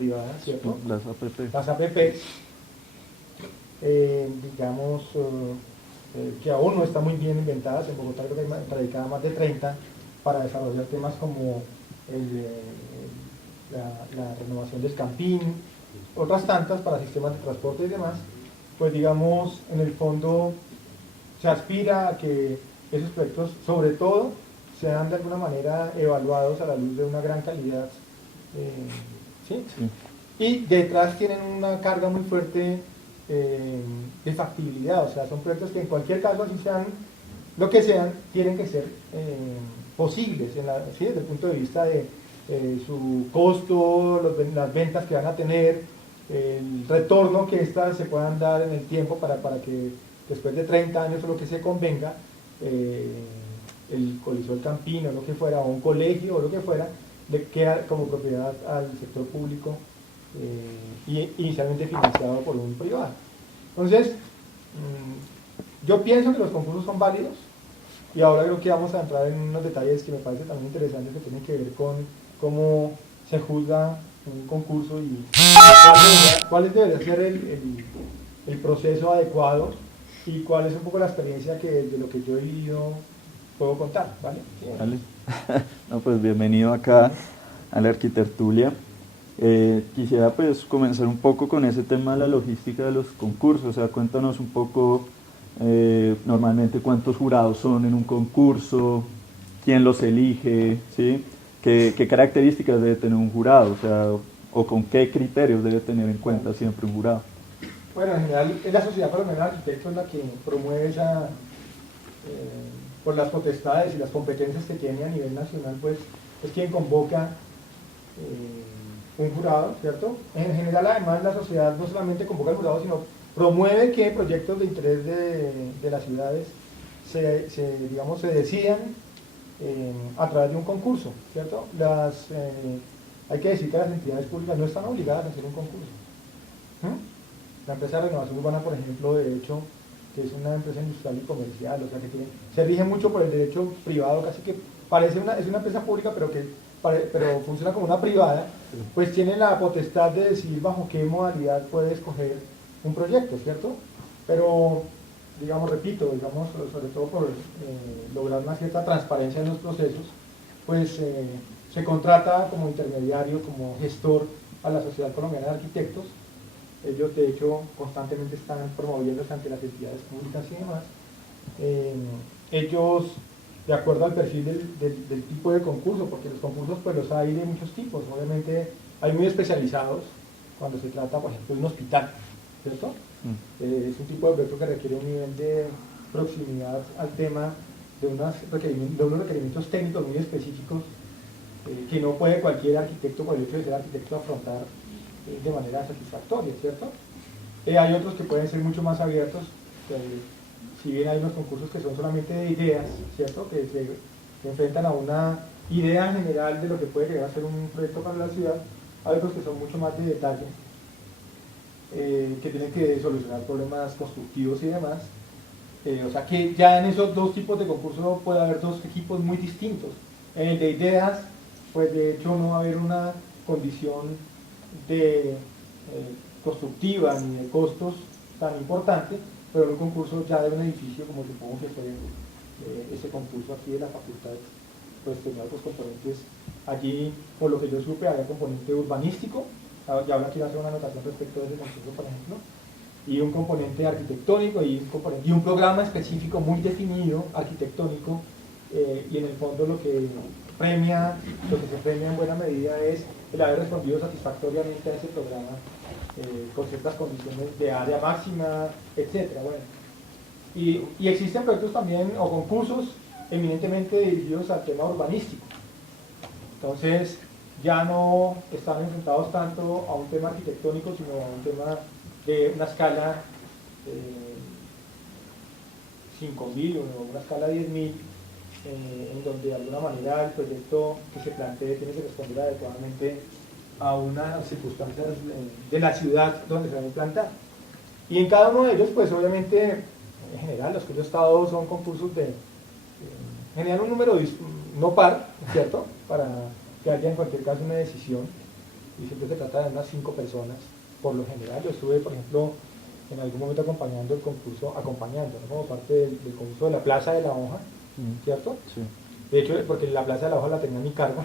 privada, ¿cierto? Las APP. Las APPs, digamos, que aún no están muy bien inventadas. En Bogotá creo que hay dedicadas más de 30 para desarrollar temas como la renovación del Campín, otras tantas para sistemas de transporte y demás. Pues digamos, en el fondo se aspira a que esos proyectos, sobre todo, sean de alguna manera evaluados a la luz de una gran calidad. ¿Sí? Sí. Y detrás tienen una carga muy fuerte de factibilidad, o sea, son proyectos que en cualquier caso, así sean lo que sean, tienen que ser posibles ¿sí? Desde el punto de vista de su costo, las ventas que van a tener, el retorno que éstas se puedan dar en el tiempo para que después de 30 años o lo que se convenga, el Coliseo del Campino, o lo que fuera, o un colegio, o lo que fuera, le queda como propiedad al sector público y inicialmente financiado por un privado. Entonces, yo pienso que los concursos son válidos y ahora creo que vamos a entrar en unos detalles que me parece también interesantes que tienen que ver con cómo se juzga un concurso y cuál debería ser el proceso adecuado y cuál es un poco la experiencia que de lo que yo he vivido puedo contar, ¿vale? Sí. Vale. No, pues bienvenido acá a la Arquitertulia. Quisiera pues comenzar un poco con ese tema de la logística de los concursos, o sea, cuéntanos un poco normalmente cuántos jurados son en un concurso, quién los elige, ¿sí? ¿Qué características debe tener un jurado? O sea, o con qué criterios debe tener en cuenta siempre un jurado. Bueno, en general es la Sociedad Colombiana de Arquitectos la que promueve esa, por las potestades y las competencias que tiene a nivel nacional, pues es quien convoca un jurado, ¿cierto? En general, además, la sociedad no solamente convoca al jurado, sino promueve que proyectos de interés de las ciudades digamos, se decidan a través de un concurso, ¿cierto? Hay que decir que las entidades públicas no están obligadas a hacer un concurso. La empresa de renovación urbana, por ejemplo, de hecho, que es una empresa industrial y comercial, o sea, que se rige mucho por el derecho privado, casi que es una empresa pública, pero funciona como una privada, pues tiene la potestad de decidir bajo qué modalidad puede escoger un proyecto, ¿cierto? Pero, digamos, repito, digamos, sobre todo por lograr una cierta transparencia en los procesos, pues se contrata como intermediario, como gestor a la Sociedad Colombiana de Arquitectos. Ellos, de hecho, constantemente están promoviéndose ante las entidades públicas y demás. Ellos, de acuerdo al perfil del tipo de concurso, porque los concursos pues los hay de muchos tipos, obviamente hay muy especializados cuando se trata, por ejemplo, de un hospital, ¿cierto? Es un tipo de proyecto que requiere un nivel de proximidad al tema de unos requerimientos técnicos muy específicos que no puede cualquier arquitecto, por el hecho de ser arquitecto, afrontar de manera satisfactoria, ¿cierto? Hay otros que pueden ser mucho más abiertos, si bien hay unos concursos que son solamente de ideas, ¿cierto? Que se enfrentan a una idea general de lo que puede llegar a ser un proyecto para la ciudad. Hay otros que son mucho más de detalle, que tienen que solucionar problemas constructivos y demás. O sea que ya en esos dos tipos de concursos puede haber dos equipos muy distintos. En el de ideas, pues de hecho no va a haber una condición constructiva ni de costos tan importante, pero en un concurso ya de un edificio, como supongo que fue ese concurso aquí de la facultad, pues tenía otros componentes. Allí, por lo que yo supe, había componente urbanístico, ya ahora quiero hacer una anotación respecto de ese concurso, por ejemplo, y un componente arquitectónico y un programa específico muy definido, arquitectónico, y en el fondo lo que se premia en buena medida es el haber respondido satisfactoriamente a ese programa con ciertas condiciones de área máxima, etcétera. Bueno, y existen proyectos también o concursos eminentemente dirigidos al tema urbanístico. Entonces ya no están enfrentados tanto a un tema arquitectónico, sino a un tema de una escala 5.000 o una escala 10.000, en donde de alguna manera el proyecto que se plantee tiene que responder adecuadamente a unas circunstancias de la ciudad donde se va a implantar. Y en cada uno de ellos, pues obviamente, en general, los que yo he estado son concursos en general un número no par, ¿cierto? Para que haya en cualquier caso una decisión. y siempre se trata de unas 5 personas, por lo general. Yo estuve, por ejemplo, en algún momento acompañando el concurso, ¿no? Como parte del concurso de la Plaza de la Hoja, ¿cierto? Sí. De hecho, porque la Plaza de la Hoja la tenía a mi cargo,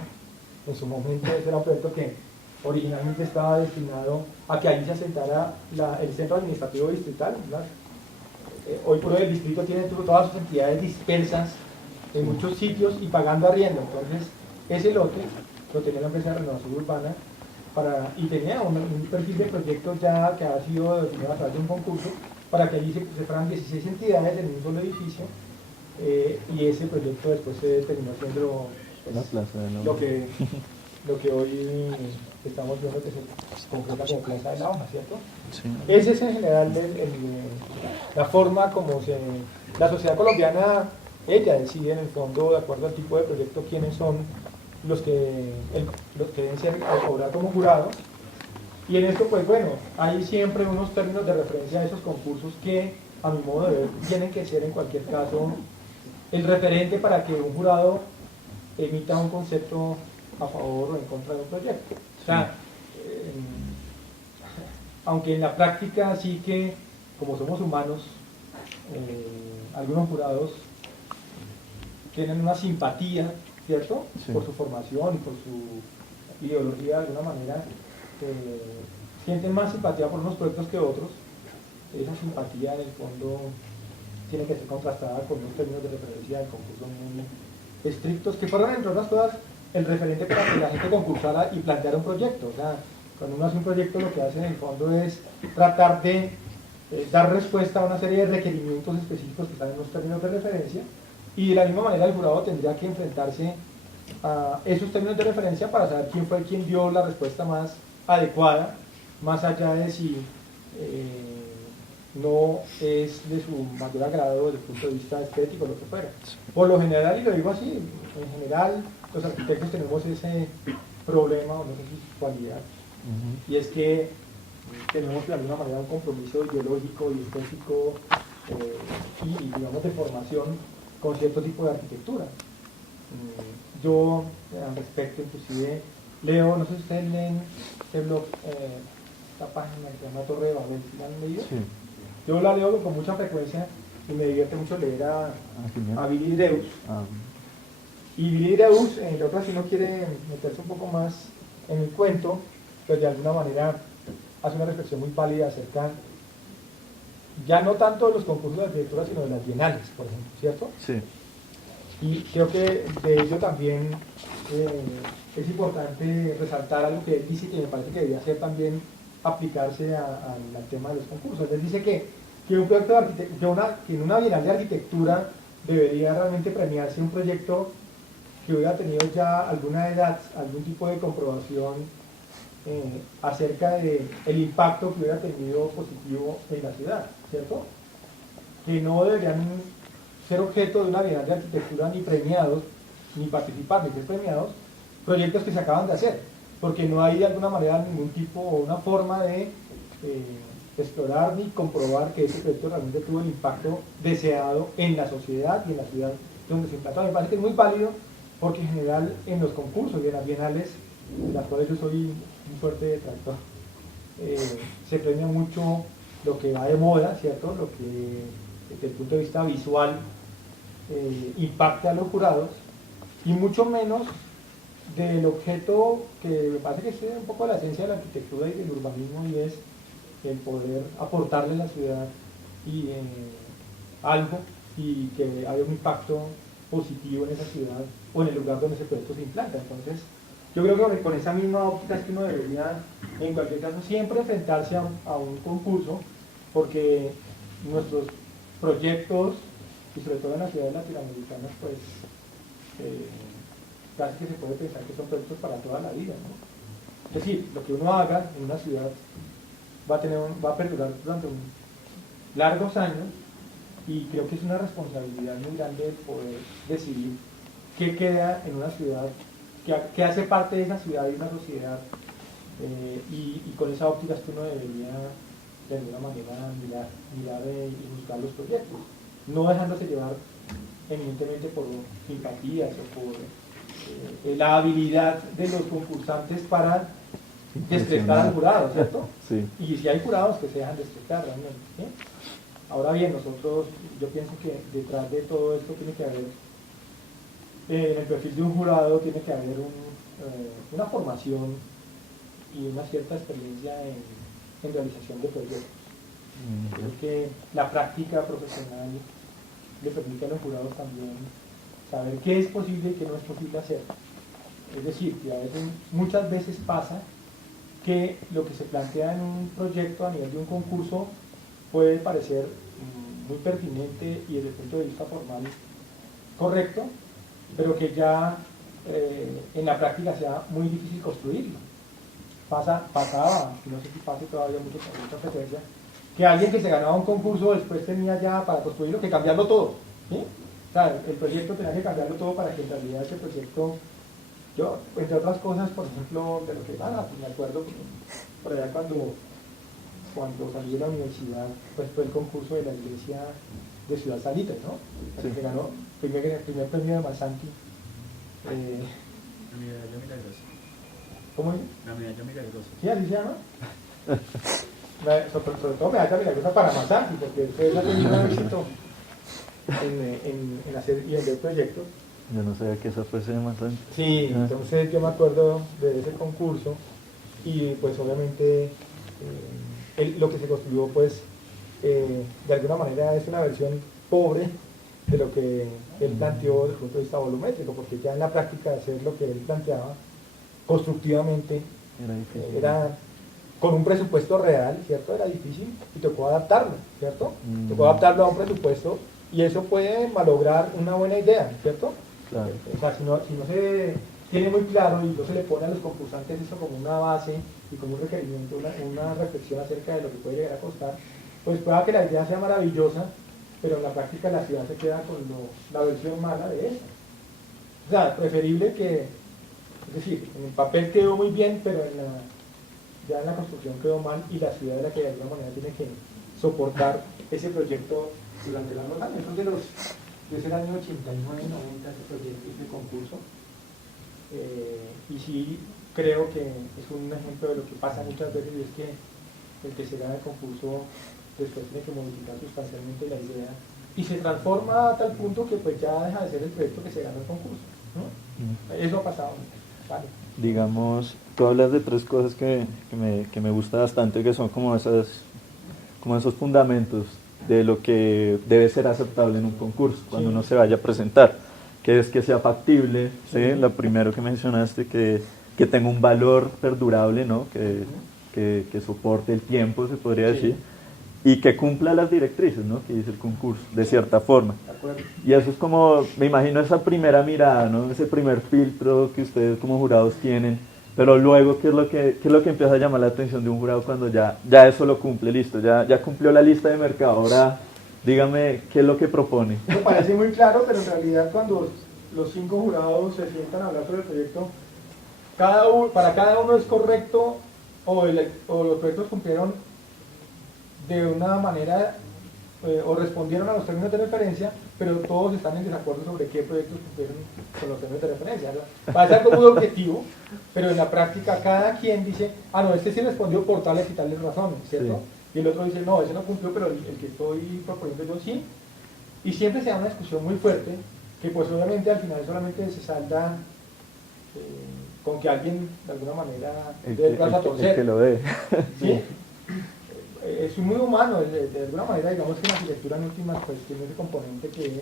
en su momento ese era un proyecto que originalmente estaba destinado a que allí se asentara el centro administrativo distrital, ¿verdad? Hoy por hoy el distrito tiene todas sus entidades dispersas en muchos sitios y pagando arriendo. Entonces, ese lote lo tenía la empresa de renovación urbana y tenía un perfil de proyecto ya que ha sido definido a través de un concurso para que allí se fueran 16 entidades en un solo edificio, y ese proyecto después se terminó siendo La Plaza de la Hoja. lo que hoy estamos viendo que se concreta como Plaza de la Hoja, ¿cierto? Sí. Ese es en general la forma como la sociedad colombiana, ella decide en el fondo, de acuerdo al tipo de proyecto, quiénes son los que deben ser cobrar como jurados. Y en esto, pues bueno, hay siempre unos términos de referencia a esos concursos que, a mi modo de ver, tienen que ser en cualquier caso el referente para que un jurado emita un concepto a favor o en contra de un proyecto. O sea, aunque en la práctica sí que, como somos humanos, algunos jurados tienen una simpatía, ¿cierto? Sí. Por su formación y por su ideología, de alguna manera, sienten más simpatía por unos proyectos que otros. Esa simpatía, en el fondo, tiene que ser contrastada con unos términos de referencia de concurso muy estrictos, que fueron, entre otras cosas, el referente para que la gente concursara y planteara un proyecto. O sea, cuando uno hace un proyecto, lo que hace en el fondo es tratar de dar respuesta a una serie de requerimientos específicos que están en los términos de referencia, y de la misma manera el jurado tendría que enfrentarse a esos términos de referencia para saber quién fue quien dio la respuesta más adecuada, más allá de si no es de su mayor agrado desde el punto de vista estético o lo que fuera. Por lo general, y lo digo así, en general los arquitectos tenemos ese problema, o no sé si es cualidad, y es que tenemos de alguna manera un compromiso ideológico y estético y digamos de formación con cierto tipo de arquitectura. Yo al respecto inclusive leo, no sé si ustedes leen este blog, esta página que se llama Torre de Babel, ¿sí la han leído? Sí. Yo la leo con mucha frecuencia y me divierte mucho leer a Billy Deus. Y Billy Deus, en otra, si no quiere meterse un poco más en el cuento, pues de alguna manera hace una reflexión muy válida acerca, ya no tanto de los concursos de arquitectura, sino de las bienales, por ejemplo, ¿cierto? Sí. Y creo que de ello también es importante resaltar algo que él dice que me parece que debería ser también aplicarse al tema de los concursos. Él dice que un proyecto de arquitectura, que en una bienal de arquitectura debería realmente premiarse un proyecto que hubiera tenido ya alguna edad, algún tipo de comprobación acerca del impacto que hubiera tenido positivo en la ciudad, ¿cierto? Que no deberían ser objeto de una bienal de arquitectura ni premiados, ni participar, ni ser premiados, proyectos que se acaban de hacer, porque no hay de alguna manera ningún tipo o una forma de explorar ni comprobar que ese proyecto realmente tuvo el impacto deseado en la sociedad y en la ciudad donde se implantó. Me parece que es muy válido porque en general en los concursos y en las bienales, de las cuales yo soy un fuerte detractor, se premia mucho lo que va de moda, ¿cierto? Lo que desde el punto de vista visual impacta a los jurados, y mucho menos del objeto que me parece que es un poco la esencia de la arquitectura y del urbanismo, y es el poder aportarle a la ciudad y algo, y que haya un impacto positivo en esa ciudad o en el lugar donde ese proyecto se implanta. Entonces, yo creo que con esa misma óptica es que uno debería, en cualquier caso, siempre enfrentarse a un concurso, porque nuestros proyectos, y sobre todo en las ciudades latinoamericanas, pues casi que se puede pensar que son proyectos para toda la vida, ¿no? Es decir, lo que uno haga en una ciudad va a perdurar durante largos años, y creo que es una responsabilidad muy grande el poder decidir qué queda en una ciudad, qué hace parte de esa ciudad y una sociedad, y con esa óptica es que uno debería de alguna manera mirar y buscar los proyectos, no dejándose llevar eminentemente por simpatías o por la habilidad de los concursantes para descrestar al jurado, ¿cierto? Sí. Y si hay jurados que se dejan descrestar realmente, ¿sí? Ahora bien, nosotros, yo pienso que detrás de todo esto tiene que haber, en el perfil de un jurado tiene que haber una formación y una cierta experiencia en realización de proyectos. Creo que la práctica profesional le permite a los jurados también saber qué es posible y qué no es posible hacer. Es decir, que a veces, muchas veces pasa que lo que se plantea en un proyecto a nivel de un concurso puede parecer muy pertinente y desde el punto de vista formal correcto, pero que ya en la práctica sea muy difícil construirlo. Pasaba, no sé si pase todavía mucha frecuencia, que alguien que se ganaba un concurso después tenía ya para construirlo que cambiarlo todo, ¿sí? O sea, el proyecto tenía que cambiarlo todo para que en realidad ese proyecto, yo, entre otras cosas, por ejemplo, de lo que pues me acuerdo por allá cuando salí de la universidad, pues fue el concurso de la iglesia de Ciudad Salitre, ¿no? Sí. Que ganó el primer premio de Masanti. La medalla milagrosa. ¿Cómo es? La medalla milagrosa. ¿Sí, así se llama? sobre todo medalla milagrosa para Masanti, porque ustedes han tenido un éxito en hacer y en ver proyectos. Yo no sabía que esa fuese de Masanti. Sí, entonces yo me acuerdo de ese concurso y pues obviamente lo que se construyó pues de alguna manera es una versión pobre de lo que él planteó desde el punto de vista volumétrico, porque ya en la práctica de hacer lo que él planteaba constructivamente era con un presupuesto real, ¿cierto? Era difícil y tocó adaptarlo, ¿cierto? Tocó adaptarlo a un presupuesto y eso puede malograr una buena idea, ¿cierto? Claro. O sea, si no se tiene muy claro y no se le pone a los concursantes eso como una base y como un requerimiento, una reflexión acerca de lo que puede llegar a costar, pues pueda que la idea sea maravillosa, pero en la práctica la ciudad se queda con la versión mala de esa. O sea, preferible que, es decir, en el papel quedó muy bien, pero ya en la construcción quedó mal y la ciudad es la que de alguna manera tiene que soportar ese proyecto durante los años. Entonces, desde el año 89-90 ese proyecto, ese concurso, y sí creo que es un ejemplo de lo que pasa muchas veces, y es que el que se gana el concurso después tiene que modificar sustancialmente la idea y se transforma a tal punto que pues ya deja de ser el proyecto que se ganó el concurso, ¿no? Eso ha pasado. Vale. Digamos, tú hablas de tres cosas que me gusta bastante, que son como esos fundamentos de lo que debe ser aceptable en un concurso cuando uno se vaya a presentar, que es que sea factible, ¿sí? Lo primero que mencionaste, que tenga un valor perdurable, ¿no? Que soporte el tiempo, se podría decir, y que cumpla las directrices, ¿no? Que dice el concurso, de cierta forma. De acuerdo. Y eso es como, me imagino, esa primera mirada, ¿no? Ese primer filtro que ustedes como jurados tienen, pero luego, ¿qué es lo que empieza a llamar la atención de un jurado cuando ya eso lo cumple, listo, ya cumplió la lista de mercado? Ahora, dígame, ¿qué es lo que propone? Me parece muy claro, pero en realidad cuando los 5 jurados se sientan a hablar sobre el proyecto, para cada uno es correcto o los proyectos cumplieron de una manera o respondieron a los términos de referencia, pero todos están en desacuerdo sobre qué proyectos cumplieron con los términos de referencia. Va a ser como un objetivo, pero en la práctica cada quien dice, no, este sí respondió por tales y tales razones, ¿cierto? Sí. Y el otro dice, no, ese no cumplió, pero el que estoy proponiendo yo sí. Y siempre se da una discusión muy fuerte, que pues obviamente al final solamente se salda con que alguien de alguna manera dé el brazo a torcer. El que lo dé. ¿Sí? Es muy humano, de alguna manera, digamos que en la arquitectura en últimas pues tiene ese componente que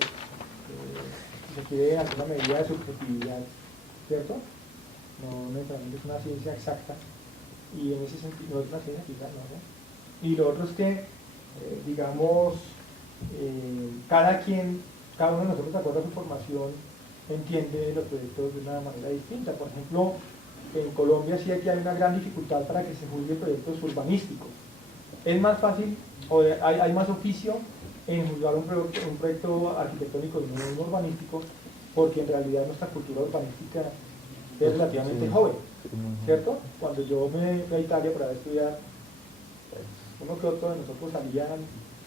requiere alguna medida de subjetividad, ¿cierto? No necesariamente es una ciencia exacta, y en ese sentido no es una ciencia quizás, ¿no? Y lo otro es que, digamos, cada uno de nosotros, de acuerdo a su formación, entiende los proyectos de una manera distinta. Por ejemplo, en Colombia sí aquí hay una gran dificultad para que se juzguen proyectos urbanísticos. Es más fácil, hay más oficio en juzgar un proyecto arquitectónico y no un urbanístico, porque en realidad nuestra cultura urbanística es relativamente joven, ¿cierto? Cuando yo me fui a Italia para estudiar, pues, uno que otro de nosotros salían,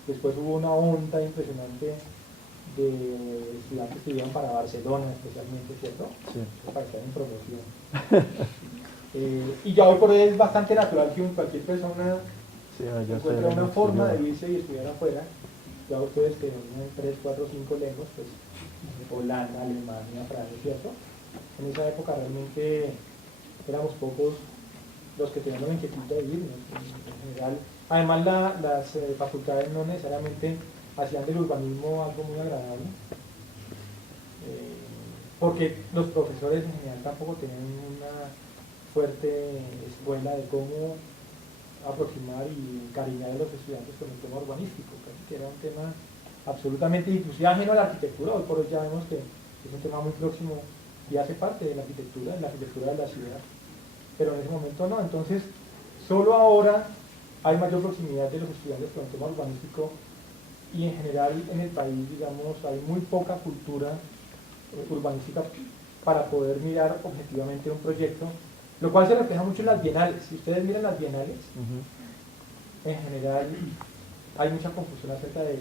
después hubo una onda impresionante de estudiantes que iban para Barcelona especialmente, ¿cierto? Sí. Para estar en promoción. Y ya hoy por hoy es bastante natural que cualquier persona Sí, vaya a encuentre ser en una el forma de exterior. irse y estudiar afuera. Ya ustedes que tienen 3, 4, 5 lenguas, pues Holanda, Alemania, Francia, ¿cierto? En esa época realmente éramos pocos los que tenían la inquietud de irnos en general. Además, las facultades no necesariamente hacían del urbanismo algo muy agradable, porque los profesores en general tampoco tenían una fuerte escuela de cómo aproximar y encariñar a los estudiantes con el tema urbanístico, que era un tema absolutamente, inclusive ajeno a la arquitectura. Hoy por hoy ya vemos que es un tema muy próximo y hace parte de la arquitectura de la ciudad, pero en ese momento no. Entonces, solo ahora hay mayor proximidad de los estudiantes con el tema urbanístico, y en general en el país, digamos, hay muy poca cultura urbanística para poder mirar objetivamente un proyecto, lo cual se refleja mucho en las bienales. Si ustedes miran las bienales, en general hay mucha confusión acerca de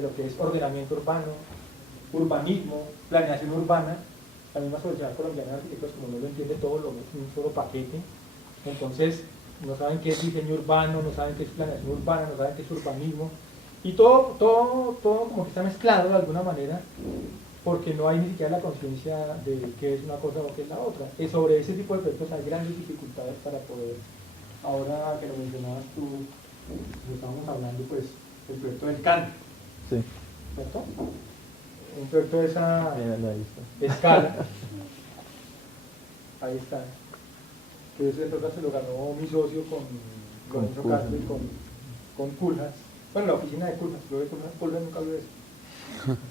lo que es ordenamiento urbano, urbanismo, planeación urbana. La misma Sociedad Colombiana de Arquitectos, como no lo entiende todo, lo es un solo paquete. Entonces, no saben qué es diseño urbano, no saben qué es planeación urbana, no saben qué es urbanismo. Y todo como que está mezclado de alguna manera, porque no hay ni siquiera la conciencia de qué es una cosa o qué es la otra. Y sobre ese tipo de proyectos hay grandes dificultades para poder, ahora que lo mencionabas tú, lo estábamos hablando, pues, el proyecto del CAN, Sí, ¿cierto? Un proyecto de esa mírala, ahí está. escala. Ahí está. Que ese proyecto se lo ganó mi socio con Lorenzo Culhas. Castro y con Culhas. Bueno, la oficina de Culhas, yo de Culhas nunca lo he visto.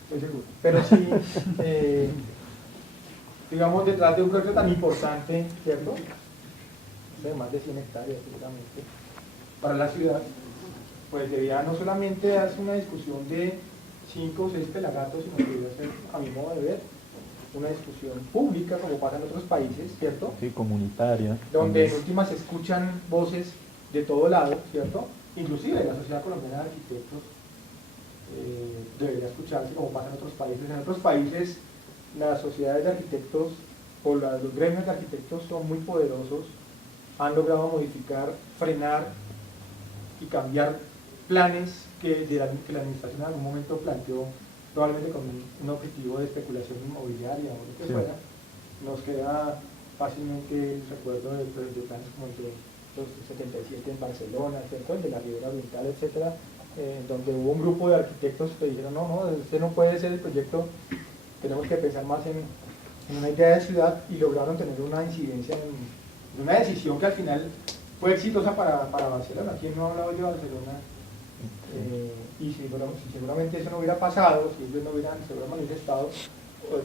Estoy seguro. Pero sí, digamos, detrás de un proyecto tan importante, ¿cierto? De más de 100 hectáreas, seguramente, para la ciudad, pues debía no solamente darse una discusión de 5 o 6 pelagatos, sino que debía ser, a mi modo de ver, una discusión pública, como pasa en otros países, ¿cierto? Sí, comunitaria. Donde en también. últimas se escuchan voces de todo lado, ¿cierto? Inclusive la Sociedad Colombiana de Arquitectos debería escucharse, como pasa en otros países. En otros países las sociedades de arquitectos o los gremios de arquitectos son muy poderosos, han logrado modificar, frenar y cambiar planes que la administración en algún momento planteó, probablemente con un objetivo de especulación inmobiliaria o lo que Sí. fuera. Nos queda fácilmente el recuerdo de planes como el de los 77 en Barcelona, ¿cierto? El de la Ribera Oriental, etcétera, donde hubo un grupo de arquitectos que dijeron, no, este no puede ser el proyecto, tenemos que pensar más en una idea de ciudad, y lograron tener una incidencia en una decisión que al final fue exitosa para Barcelona. ¿Quién no ha hablado de Barcelona? Y seguramente eso no hubiera pasado, si ellos no hubieran manifestado,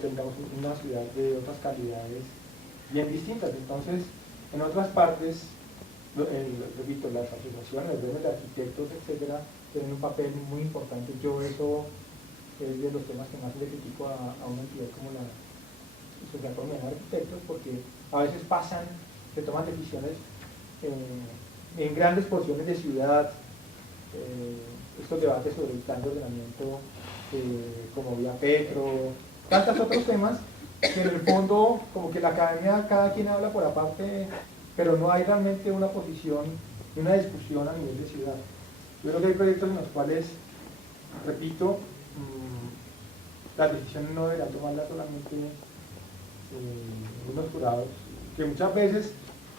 tendríamos una ciudad de otras calidades bien distintas. Entonces, en otras partes, repito, las asociaciones, los gremios de arquitectos, etcétera, tienen un papel muy importante. Yo eso es de los temas que más le critico a una entidad como la Sociedad Colombiana de Arquitectos, porque a veces se toman decisiones en grandes porciones de ciudad, estos debates sobre el plan de ordenamiento, como vía Petro, tantos otros temas, que en el fondo como que la academia cada quien habla por aparte, pero no hay realmente una posición, una discusión a nivel de ciudad. Yo creo que hay proyectos en los cuales, repito, las decisiones no deberán tomarlas solamente unos jurados, que muchas veces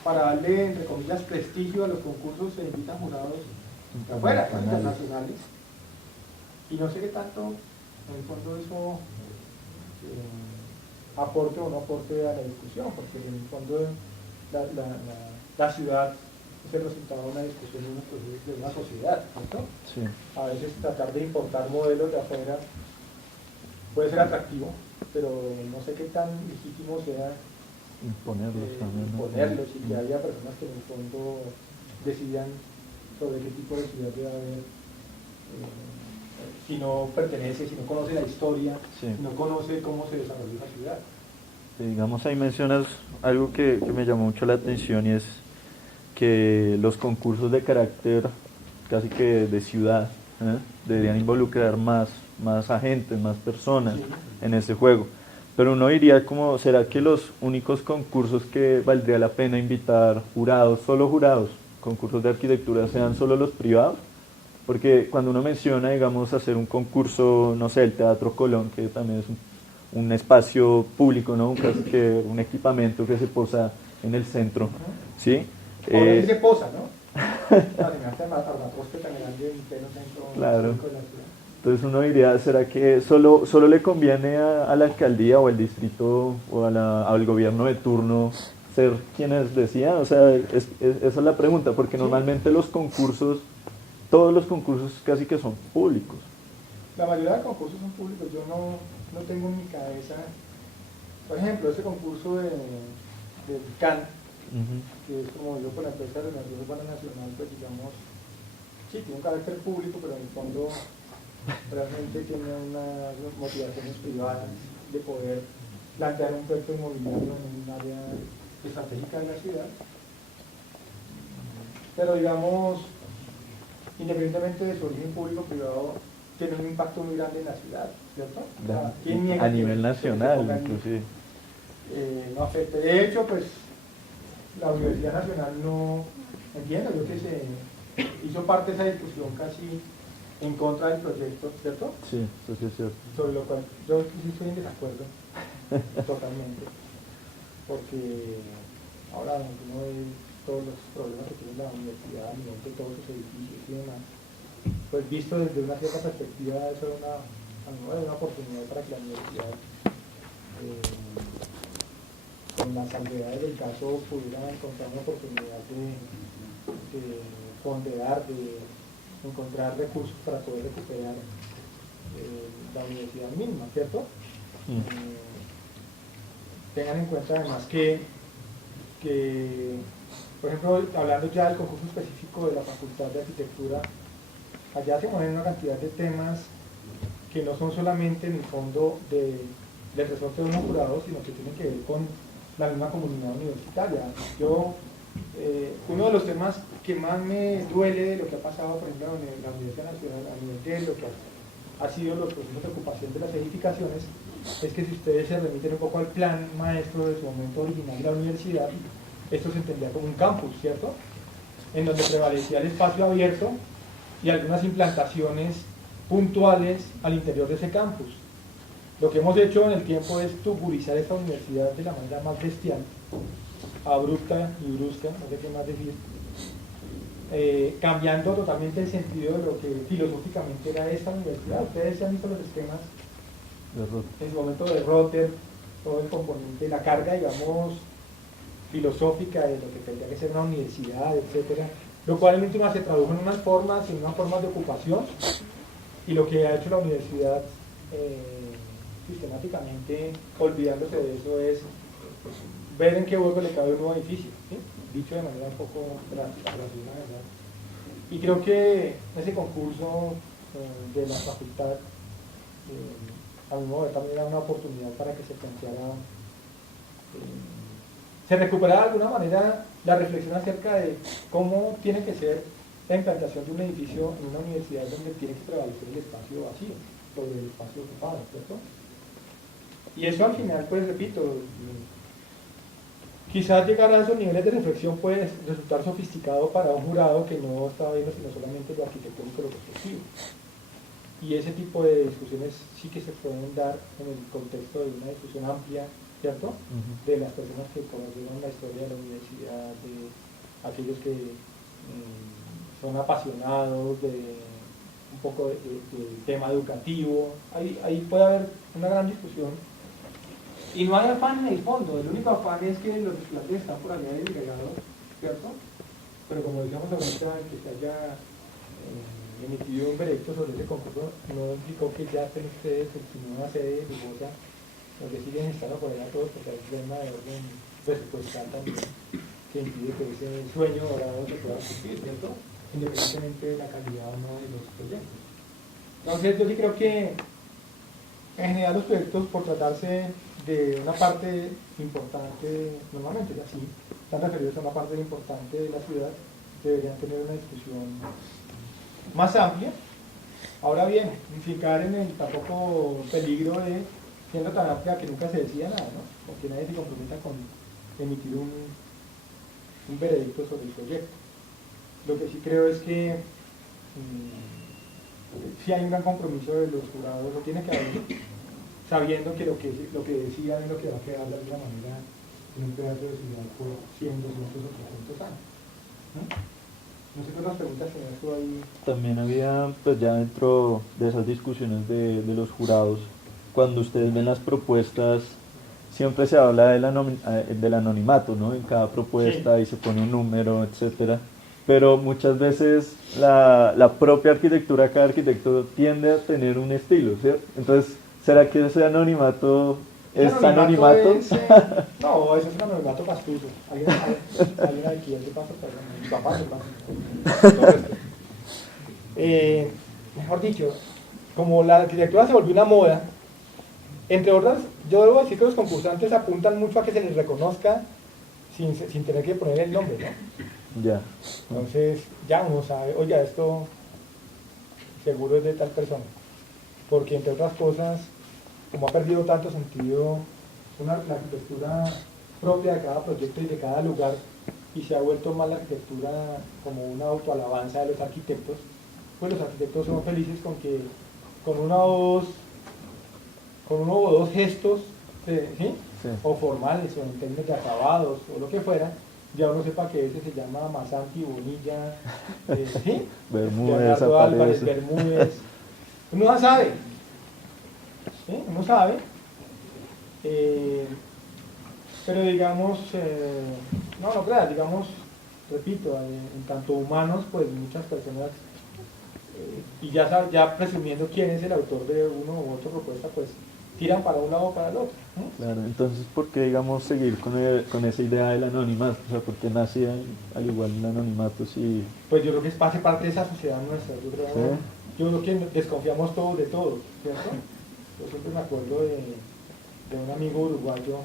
para darle, entre comillas, prestigio a los concursos se invitan jurados de afuera, internacionales, y no sé qué tanto, en el fondo, eso aporte o no aporte a la discusión, porque en el fondo la ciudad es el resultado de una discusión de una sociedad, ¿cierto? Sí. A veces tratar de importar modelos de afuera puede ser atractivo, pero no sé qué tan legítimo sea Imponerlos también. ¿no? imponerlos, y que haya personas que en el fondo decidan sobre qué tipo de ciudad debe haber, si no pertenece, si no conoce la historia, Sí. si no conoce cómo se desarrolló la ciudad. Sí, digamos, ahí mencionas algo que me llamó mucho la atención, y es que los concursos de carácter casi que de ciudad deberían involucrar más agentes, más personas Sí. en ese juego. Pero uno diría como, ¿será que los únicos concursos que valdría la pena invitar jurados, solo jurados, concursos de arquitectura, sean solo los privados? Porque cuando uno menciona, digamos, hacer un concurso, no sé, el Teatro Colón, que también es un espacio público, ¿no? Casi que un equipamiento que se posa en el centro, ¿sí? Por ahí se posa, ¿no? Imagínate a Armacoste que también hay en pleno centro Claro. histórico de la ciudad. Entonces uno diría, ¿será que solo le conviene a la alcaldía o al distrito o al gobierno de turno ser quienes decían? O sea, esa es la pregunta, porque Sí. normalmente los concursos, todos los concursos casi que son públicos. La mayoría de concursos son públicos. Yo no tengo en mi cabeza, por ejemplo, ese concurso del CAN, Ujú. que es como yo con la empresa de Renovación Urbana Nacional, pues digamos, sí, tiene un carácter público, pero en el fondo realmente tiene unas motivaciones privadas de poder plantear un proyecto inmobiliario en un área estratégica de la ciudad. Pero digamos, independientemente de su origen público o privado, tiene un impacto muy grande en la ciudad, ¿cierto? ¿Quién niega A que nivel se nacional, ponga inclusive. no afecte? De hecho, pues la Universidad Nacional no, entiendo yo que se hizo parte de esa discusión casi en contra del proyecto, ¿cierto? Sí, eso sí es cierto. Sobre lo cual yo sí estoy en desacuerdo totalmente, porque ahora uno ve todos los problemas que tiene la universidad a nivel de todos sus edificios y demás, pues visto desde una cierta perspectiva, eso es una oportunidad para que la universidad, con las salvedades del caso, pudiera encontrar una oportunidad de ponderar, de encontrar recursos para poder recuperar la universidad misma, ¿cierto? Tengan en cuenta además que, por ejemplo, hablando ya del concurso específico de la Facultad de Arquitectura, allá se mueven una cantidad de temas que no son solamente en el fondo del resorte de unos jurados, sino que tienen que ver con la misma comunidad universitaria. Uno de los temas que más me duele de lo que ha pasado, por ejemplo, en la Universidad Nacional, a nivel de lo que ha sido los procesos de ocupación de las edificaciones, es que si ustedes se remiten un poco al plan maestro de su momento original de la universidad, esto se entendía como un campus, ¿cierto? En donde prevalecía el espacio abierto y algunas implantaciones puntuales al interior de ese campus. Lo que hemos hecho en el tiempo es tuburizar esta universidad de la manera más bestial, abrupta y brusca, no sé qué más decir, cambiando totalmente el sentido de lo que filosóficamente era esta universidad. Ustedes se han visto los esquemas en su momento de Rotter, todo el componente, la carga, digamos, filosófica de lo que tendría que ser una universidad, etcétera, lo cual en última se tradujo en unas formas de ocupación, y lo que ha hecho la universidad sistemáticamente, olvidándose de eso, es ver en qué hueco le cabe un nuevo edificio, ¿sí? Dicho de manera un poco drástica, pero así es la verdad. Y creo que ese concurso de la facultad a mi modo de ver también era una oportunidad para que se planteara, se recuperara de alguna manera la reflexión acerca de cómo tiene que ser la implantación de un edificio en una universidad donde tiene que prevalecer el espacio vacío sobre el espacio ocupado, ¿cierto? Y eso al final, pues repito, quizás llegar a esos niveles de reflexión puede resultar sofisticado para un jurado que no estaba viendo sino solamente lo arquitectónico, lo constructivo. Y ese tipo de discusiones sí que se pueden dar en el contexto de una discusión amplia, ¿cierto? De las personas que conocieron la historia de la universidad, de aquellos que son apasionados de un poco del tema educativo. Ahí puede haber una gran discusión. Y no hay afán en el fondo, el único afán es que los estudiantes están por allá disgregados, ¿cierto? Pero como decíamos ahorita, que se haya emitido un veredicto sobre ese concurso no implicó que ya estén ustedes en una sede lujosa donde siguen estando por allá todos, porque hay un problema de orden presupuestal también que impide que ese sueño dorado se pueda cumplir, ¿cierto? Independientemente de la calidad o no de los proyectos. Entonces yo sí creo que en general los proyectos, por tratarse de una parte importante, normalmente es así, están referidos a una parte importante de la ciudad, deberían tener una discusión más amplia. Ahora bien, sin caer en el tampoco peligro de siendo tan amplia que nunca se decía nada, ¿no? Porque nadie se comprometa con emitir un veredicto sobre el proyecto. Lo que sí creo es que sí hay un gran compromiso de los jurados, o tiene que haber, sabiendo que lo que decían es lo que va a quedar de alguna manera en un pedazo de ciudad por 100, 200 o 300 años. No sé qué otras preguntas tenías tú ahí. También había, pues ya dentro de esas discusiones de los jurados, cuando ustedes ven las propuestas, siempre se habla del anonimato, ¿no? En cada propuesta Sí. y se pone un número, etcétera. Pero muchas veces la propia arquitectura, cada arquitecto tiende a tener un estilo, ¿cierto? Entonces, ¿será que ese anonimato es anonimato? No, eso es un anonimato pastuso. Alguien aquí, ¿qué pasa? Mi papá se pasa. Todo esto. Mejor dicho, como la arquitectura se volvió una moda, entre otras, yo debo decir que los concursantes apuntan mucho a que se les reconozca sin tener que poner el nombre, ¿no? Ya. Entonces, ya uno sabe, oye, esto seguro es de tal persona. Porque, entre otras cosas, como ha perdido tanto sentido la arquitectura propia de cada proyecto y de cada lugar, y se ha vuelto más la arquitectura como una autoalabanza de los arquitectos, pues los arquitectos son felices con que con uno o dos gestos, ¿sí? Sí. O formales, o en términos de acabados, o lo que fuera, ya uno sepa que ese se llama Masanti, Bonilla, ¿sí? Bermúdez, Leonardo Álvarez, aparece. Bermúdez. Uno ya sabe, ¿sí? Uno sabe. Pero digamos, no creas, digamos, repito, en tanto humanos, pues muchas personas, y ya presumiendo quién es el autor de uno u otra propuesta, pues tiran para un lado o para el otro. Claro, entonces, ¿por qué, digamos, seguir con esa idea del anonimato? O sea, ¿por qué nace al igual el anonimato si... Pues yo creo que hace parte de esa sociedad nuestra. ¿Sí? Yo creo que desconfiamos todos de todos, ¿cierto? Yo siempre me acuerdo de un amigo uruguayo,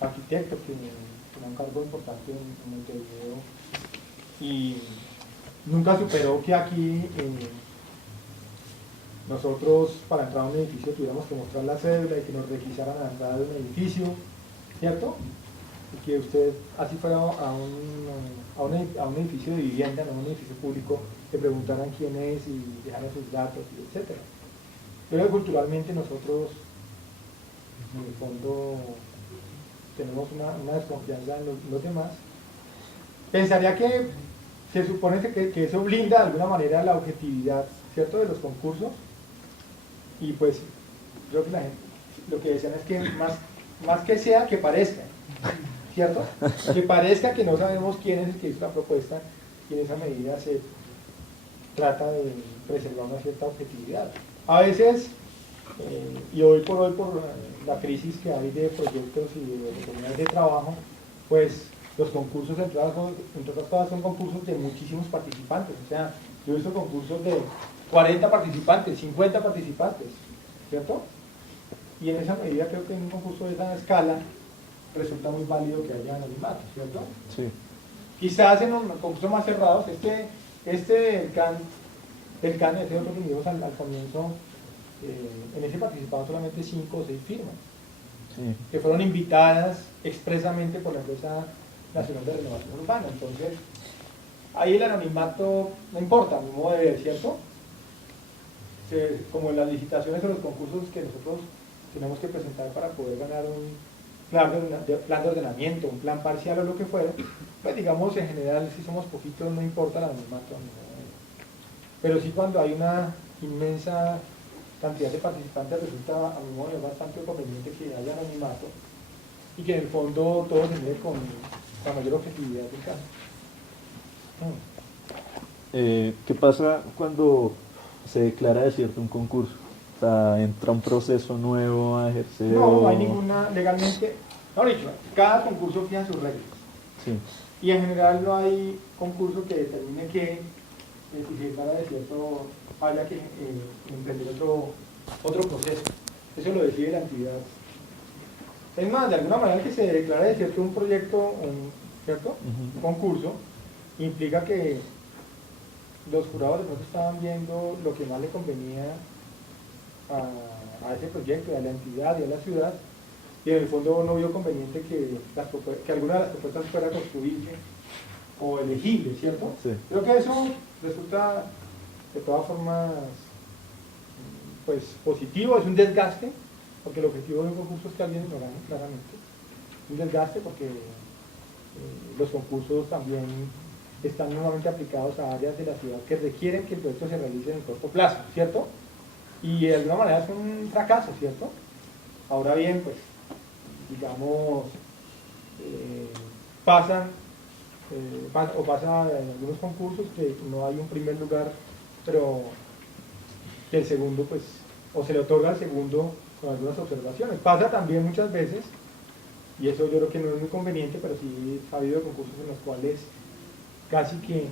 arquitecto, que tenía un cargo importante en Montevideo, y nunca superó que aquí nosotros para entrar a un edificio tuviéramos que mostrar la cédula y que nos requisaran la entrada de un edificio, ¿cierto? Y que usted, así fuera a un edificio de vivienda, no a un edificio público, le preguntaran quién es y dejaran sus datos, etc. Pero culturalmente nosotros, en el fondo, tenemos una desconfianza en los demás. Pensaría que se supone que eso blinda de alguna manera la objetividad, ¿cierto?, de los concursos. Y pues, creo que la gente, lo que decían es que más que sea, que parezca, ¿cierto? Que parezca que no sabemos quién es el que hizo la propuesta, y en esa medida se trata de preservar una cierta objetividad. A veces, y hoy por la crisis que hay de proyectos y de oportunidades de trabajo, pues los concursos, entre otras cosas, son concursos de muchísimos participantes. O sea, yo he visto concursos de 40 participantes, 50 participantes, ¿cierto? Y en esa medida creo que en un concurso de esa escala resulta muy válido que haya anonimato, ¿cierto? Sí. Quizás en un concurso más cerrados, el CAN, ese otro que vimos al comienzo, en ese participaron solamente 5 o 6 firmas, Sí. que fueron invitadas expresamente por la Empresa Nacional de Renovación Urbana. Entonces, ahí el anonimato no importa, a mi modo de ver, ¿cierto? Como en las licitaciones o los concursos que nosotros tenemos que presentar para poder ganar un plan de ordenamiento, un plan parcial o lo que fuera, pues digamos, en general, si somos poquitos, no importa el anonimato. Pero sí, cuando hay una inmensa cantidad de participantes, resulta a mi modo de ver bastante conveniente que haya anonimato y que en el fondo todo se mide con la mayor objetividad del caso. ¿Qué pasa cuando se declara desierto un concurso? O sea, entra un proceso nuevo a ejercer. No hay ninguna, legalmente, no dicho, cada concurso fija sus reglas. Sí. Y en general no hay concurso que determine que si se declara desierto haya que emprender otro proceso. Eso lo decide la entidad. Es más, de alguna manera que se declara desierto un proyecto, ¿cierto? Un concurso, implica que los jurados de pronto estaban viendo lo que más le convenía a ese proyecto, y a la entidad y a la ciudad, y en el fondo no vio conveniente que alguna de las propuestas fuera construible o elegible, ¿cierto? Sí. Creo que eso resulta de todas formas pues positivo, es un desgaste, porque el objetivo de un concurso es que alguien lo gane claramente, un desgaste porque los concursos también están nuevamente aplicados a áreas de la ciudad que requieren que el proyecto se realice en el corto plazo, ¿cierto? Y de alguna manera es un fracaso, ¿cierto? Ahora bien, pues, digamos, pasa en algunos concursos que no hay un primer lugar, pero que el segundo, pues, o se le otorga al segundo con algunas observaciones. Pasa también muchas veces, y eso yo creo que no es muy conveniente, pero sí ha habido concursos en los cuales casi que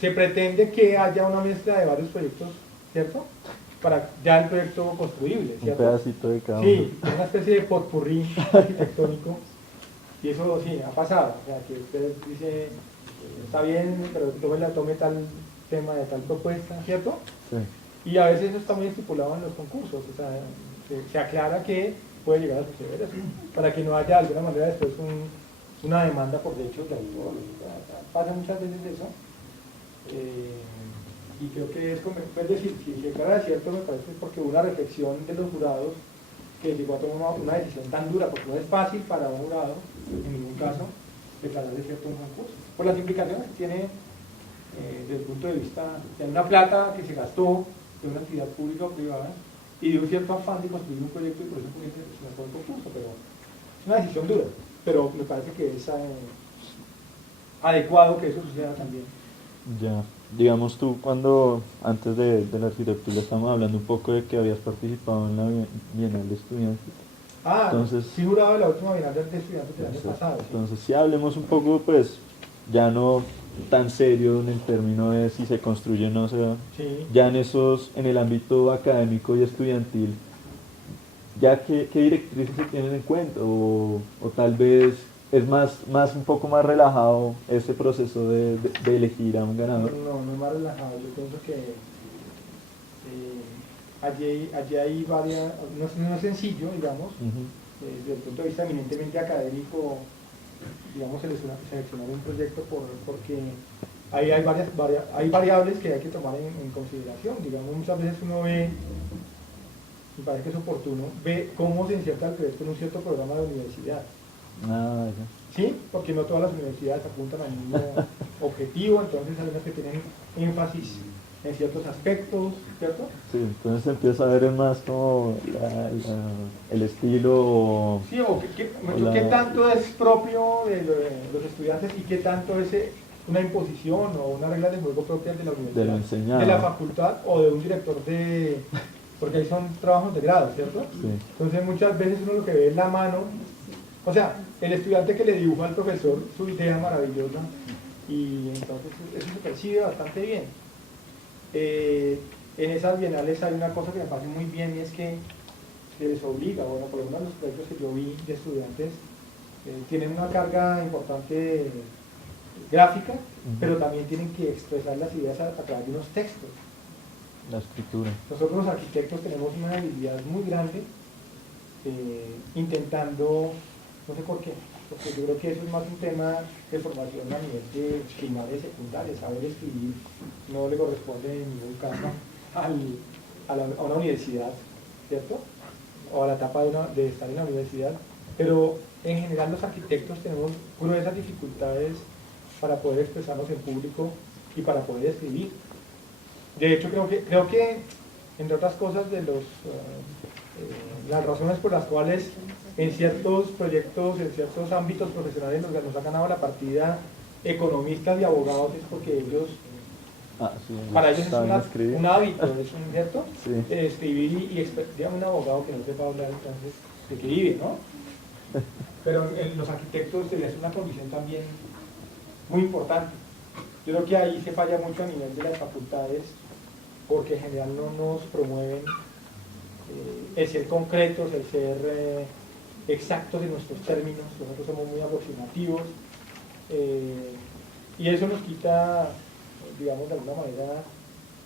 se pretende que haya una mezcla de varios proyectos, ¿cierto? Para ya el proyecto construible, ¿cierto? Un pedacito de cada uno. Sí, una especie de potpurrí arquitectónico, y eso sí, ha pasado, o sea, que usted dice, está bien, pero tome tal tema de tal propuesta, ¿cierto? Sí. Y a veces eso está muy estipulado en los concursos, o sea, se aclara que puede llegar a suceder eso, para que no haya de alguna manera después una demanda por derechos de autor. Pasa muchas veces eso, y creo que es decir, si se declara de cierto, me parece que es porque hubo una reflexión de los jurados que llegó a tomar una decisión tan dura, porque no es fácil para un jurado, en ningún caso, declarar de cierto un concurso, por las implicaciones que tiene desde el punto de vista de una plata que se gastó de una entidad pública o privada y de un cierto afán de construir un proyecto, y por eso se gastó el concurso, pero es una decisión dura, pero me parece que es adecuado que eso suceda también. Ya, digamos tú cuando, antes de la arquitectura, estamos hablando un poco de que habías participado en la Bienal de Estudiantes. Entonces, sí, jurado de la última Bienal de Estudiantes del año pasado. Sí. Entonces, si hablemos un poco, pues, ya no tan serio en el término de si se construye o no, o sea, sí. Ya en el ámbito académico y estudiantil, ya qué directrices se tienen en cuenta, o tal vez es un poco más relajado ese proceso de elegir a un ganador. No es más relajado, yo pienso que allí hay varias, no es sencillo, digamos, desde el punto de vista eminentemente académico, digamos, seleccionar un proyecto porque ahí hay variables que hay que tomar en consideración. Digamos, muchas veces uno ve, me parece que es oportuno, ve cómo se inserta el proyecto en un cierto programa de universidad. Ah, ya. ¿Sí? Porque no todas las universidades apuntan al mismo objetivo, entonces hay unas que tienen énfasis en ciertos aspectos, ¿cierto? Sí, entonces se empieza a ver más como el estilo. Sí, o qué tanto es propio de los estudiantes y qué tanto es una imposición o una regla de juego propia de la universidad, de lo enseñado, de la facultad o de un director porque ahí son trabajos de grado, ¿cierto? Sí. Entonces muchas veces uno lo que ve es la mano, o sea, el estudiante que le dibuja al profesor su idea maravillosa, y entonces eso se percibe bastante bien. En esas bienales hay una cosa que me parece muy bien, y es que se les obliga, bueno, por lo menos los proyectos que yo vi de estudiantes tienen una carga importante gráfica, pero también tienen que expresar las ideas a través de unos textos. La escritura. Nosotros los arquitectos tenemos una habilidad muy grande intentando, no sé por qué, porque yo creo que eso es más un tema de formación a nivel de primaria y secundaria. Saber escribir no le corresponde en ningún caso a una universidad, ¿cierto? O a la etapa de estar en la universidad, pero en general los arquitectos tenemos gruesas dificultades para poder expresarnos en público y para poder escribir. De hecho, creo que entre otras cosas, las razones por las cuales en ciertos proyectos, en ciertos ámbitos profesionales nos ha ganado la partida economistas y abogados, es porque ellos, para ellos es un hábito, es un cierto, sí. Escribir y un abogado que no sepa hablar, entonces, de que vive, ¿no? Pero en los arquitectos es una condición también muy importante. Yo creo que ahí se falla mucho a nivel de las facultades, porque en general no nos promueven el ser concretos, el ser exactos en nuestros términos. Nosotros somos muy aproximativos, y eso nos quita, digamos, de alguna manera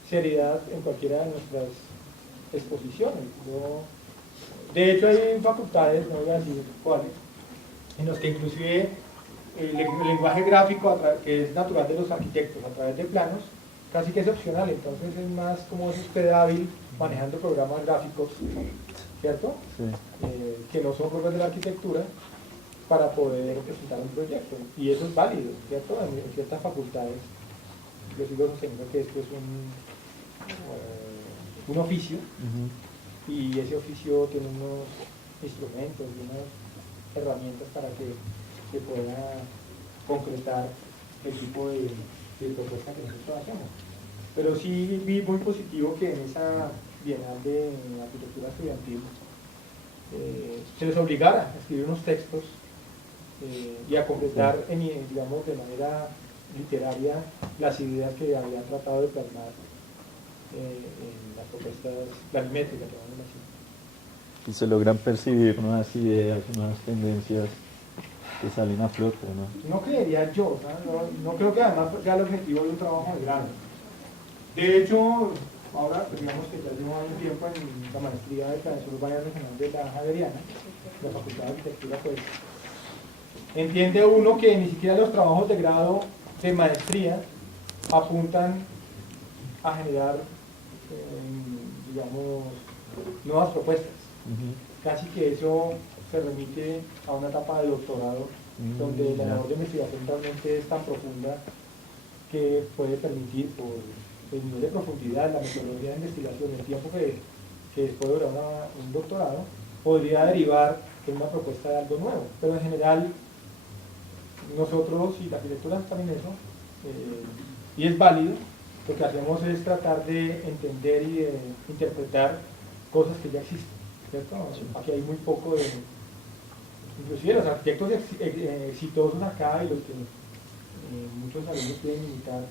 seriedad en cualquiera de nuestras exposiciones. De hecho, hay facultades, no voy a decir cuáles, en los que inclusive el lenguaje gráfico, que es natural de los arquitectos a través de planos, casi que es opcional, entonces es más como es usted hábil manejando programas gráficos, ¿cierto? Sí. Que no son propios de la arquitectura, para poder presentar un proyecto. Y eso es válido, ¿cierto? En ciertas facultades yo sigo sosteniendo que esto es un oficio, y ese oficio tiene unos instrumentos y unas herramientas para que se pueda concretar el tipo de propuesta que nosotros hacemos. Pero sí vi muy positivo que en esa Bienal de Arquitectura Estudiantil se les obligara a escribir unos textos y a concretar, digamos, de manera literaria las ideas que habían tratado de plasmar en las propuestas, las métricas, llamémoslo así. Y se logran percibir nuevas ideas, nuevas tendencias que salen a flote, ¿no? No creería yo, no creo que además sea el objetivo de un trabajo de grado. De hecho, ahora pues, digamos que ya llevo un tiempo en la maestría de Planeación Urbana Regional de la Javeriana, la Facultad de Arquitectura, pues entiende uno que ni siquiera los trabajos de grado de maestría apuntan a generar, digamos, nuevas propuestas. Casi que eso se remite a una etapa de doctorado, donde la labor de investigación realmente es tan profunda que puede permitir, por el nivel de profundidad, la metodología de investigación, el tiempo que después de durar un doctorado, podría derivar en una propuesta de algo nuevo. Pero en general, nosotros y la arquitectura también eso, y es válido, lo que hacemos es tratar de entender y de interpretar cosas que ya existen, ¿cierto? Aquí hay muy poco de, inclusive los arquitectos exitosos acá y los que muchos alumnos quieren imitar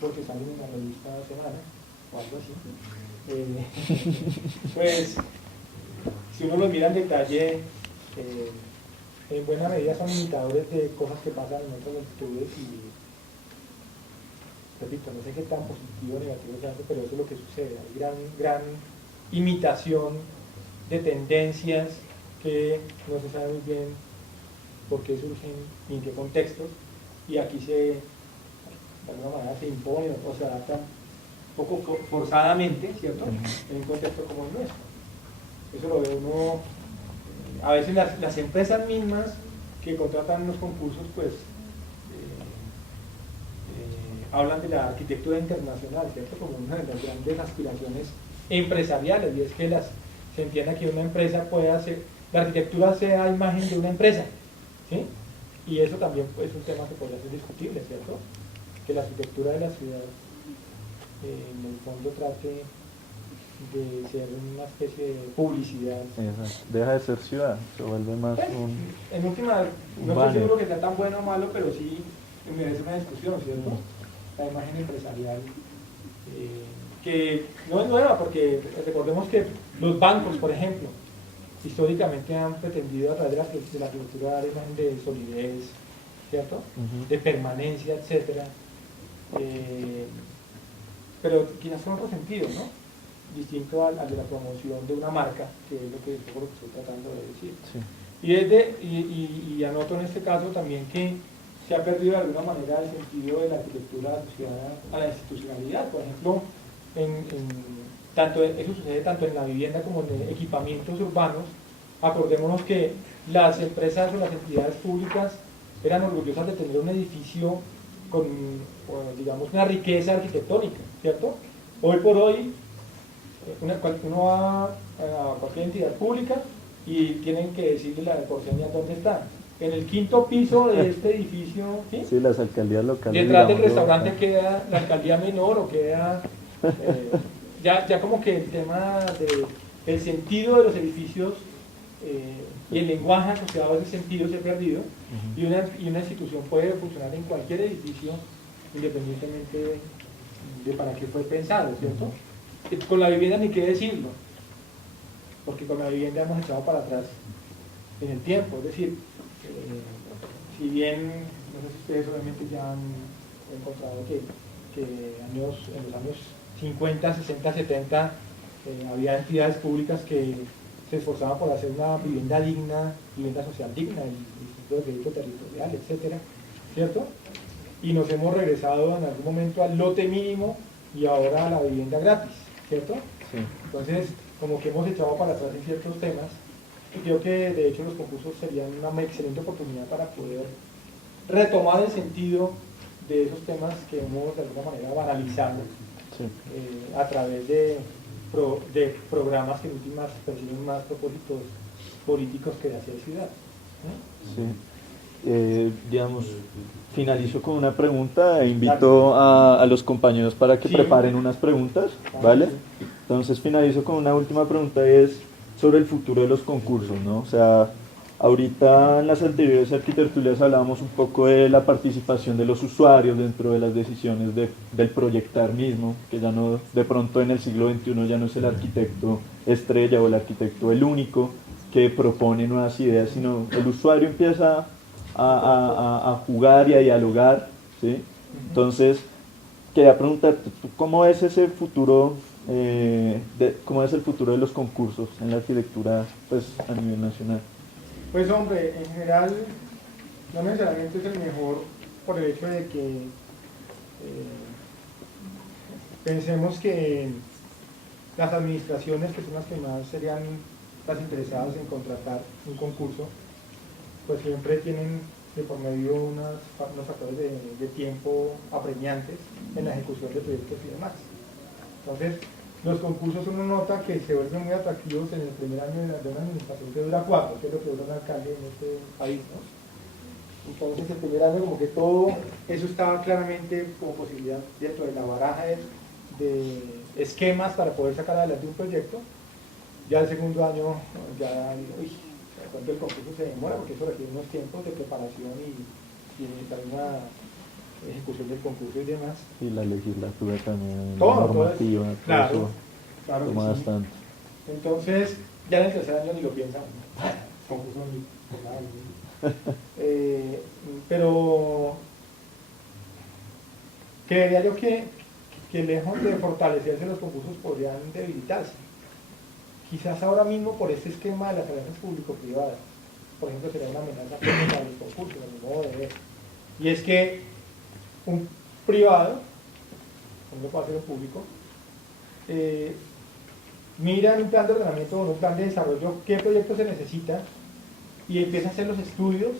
porque salen en la revista Semana o algo así, pues si uno los mira en detalle, en buena medida son imitadores de cosas que pasan en otras latitudes y, repito, no sé qué tan positivo o negativo es eso, pero eso es lo que sucede. Hay gran imitación de tendencias que no se sabe muy bien por qué surgen y en qué contextos, y aquí de alguna manera se imponen o se adaptan un poco forzadamente, ¿cierto?, en un contexto como el nuestro. Eso lo ve uno, a veces las empresas mismas que contratan los concursos, pues hablan de la arquitectura internacional, ¿cierto?, como una de las grandes aspiraciones empresariales, y es que se entienda que una empresa pueda hacer, la arquitectura sea imagen de una empresa, ¿sí? Y eso también es un tema que podría ser discutible, ¿cierto?, que la arquitectura de la ciudad en el fondo trate de ser una especie de publicidad. Exacto. Deja de ser ciudad, se vuelve más en última, no estoy seguro que sea tan bueno o malo, pero sí merece una discusión, ¿cierto? La imagen empresarial, que no es nueva, porque recordemos que los bancos, por ejemplo, históricamente han pretendido a través de la arquitectura dar imagen de solidez, ¿cierto?, de permanencia, etcétera, pero quizás con otro sentido, ¿no?, distinto al de la promoción de una marca, que es lo que estoy tratando de decir. Sí. Y anoto en este caso también que se ha perdido de alguna manera el sentido de la arquitectura asociada a la institucionalidad. Por ejemplo, eso sucede tanto en la vivienda como en equipamientos urbanos. Acordémonos que las empresas o las entidades públicas eran orgullosas de tener un edificio con, digamos, una riqueza arquitectónica, ¿cierto? Hoy por hoy, uno va a cualquier entidad pública y tienen que decirle la por señas dónde está. En el quinto piso de este edificio, ¿sí? Sí, las alcaldías locales. Detrás del restaurante queda la alcaldía menor o queda... ya como que el tema del sentido de los edificios y el lenguaje asociado a ese sentido se ha perdido, y una institución puede funcionar en cualquier edificio independientemente de para qué fue pensado, ¿cierto? Con la vivienda ni qué decirlo, porque con la vivienda hemos echado para atrás en el tiempo, es decir, si bien, no sé si ustedes obviamente ya han encontrado que en los años 50, 60, 70, había entidades públicas que se esforzaban por hacer una vivienda digna, vivienda social digna, el Instituto de Crédito Territorial, etcétera, ¿cierto? Y nos hemos regresado en algún momento al lote mínimo y ahora a la vivienda gratis, ¿cierto? Sí. Entonces, como que hemos echado para atrás en ciertos temas, y creo que de hecho los concursos serían una excelente oportunidad para poder retomar el sentido de esos temas que hemos de alguna manera banalizado Sí. a través de programas que en últimas persiguen más propósitos políticos que de hacer ciudad. Sí. Digamos, finalizo con una pregunta e invito a los compañeros para que Sí. preparen unas preguntas, ¿vale? Entonces finalizo con una última pregunta, es sobre el futuro de los concursos, ¿no? O sea, ahorita en las anteriores arquitecturas hablábamos un poco de la participación de los usuarios dentro de las decisiones del proyectar mismo, que ya no, de pronto en el siglo XXI ya no es el arquitecto estrella o el arquitecto el único que propone nuevas ideas, sino el usuario empieza a jugar y a dialogar, ¿sí? Entonces, quería preguntarte, ¿cómo es ese futuro, cómo es el futuro de los concursos en la arquitectura, pues, a nivel nacional? Pues hombre, en general no necesariamente es el mejor por el hecho de que pensemos que las administraciones, que son las que más serían las interesadas en contratar un concurso, pues siempre tienen de por medio unos factores de tiempo apremiantes en la ejecución de proyectos y demás. Entonces, los concursos uno nota que se vuelven muy atractivos en el primer año de una administración que dura 4, que es lo que dura un alcalde en este país, ¿no? Entonces, el primer año como que todo eso estaba claramente como posibilidad dentro de la baraja de esquemas para poder sacar adelante un proyecto. Ya el segundo año, ya digo, uy, de pronto el concurso se demora porque eso requiere unos tiempos de preparación y también una ejecución del concurso y demás. Y la legislatura también, Todo, la normativa, todo claro, eso claro que toma sí. bastante. Entonces, ya en el tercer año ni lo piensan, concurso ni por nada. Pero creería yo que lejos de fortalecerse los concursos podrían debilitarse. Quizás ahora mismo por este esquema de las alianzas público-privadas, por ejemplo, sería una amenaza para los concursos, a mi modo de ver. Y es que un privado, no puede ser un público, mira en un plan de ordenamiento o en un plan de desarrollo qué proyecto se necesita y empieza a hacer los estudios,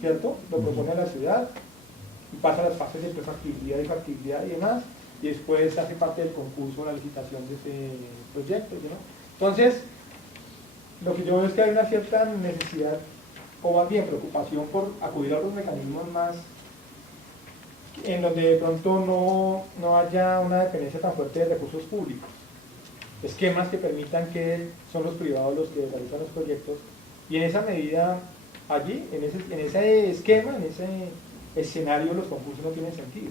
¿cierto? Lo propone a la ciudad y pasa a las fases de prefactibilidad y factibilidad y demás, y después hace parte del concurso, la licitación de ese proyecto, ¿no? Entonces, lo que yo veo es que hay una cierta necesidad, o más bien preocupación por acudir a otros mecanismos más en donde de pronto no haya una dependencia tan fuerte de recursos públicos. Esquemas que permitan que son los privados los que realizan los proyectos, y en esa medida, allí, en ese esquema, en ese escenario, los concursos no tienen sentido.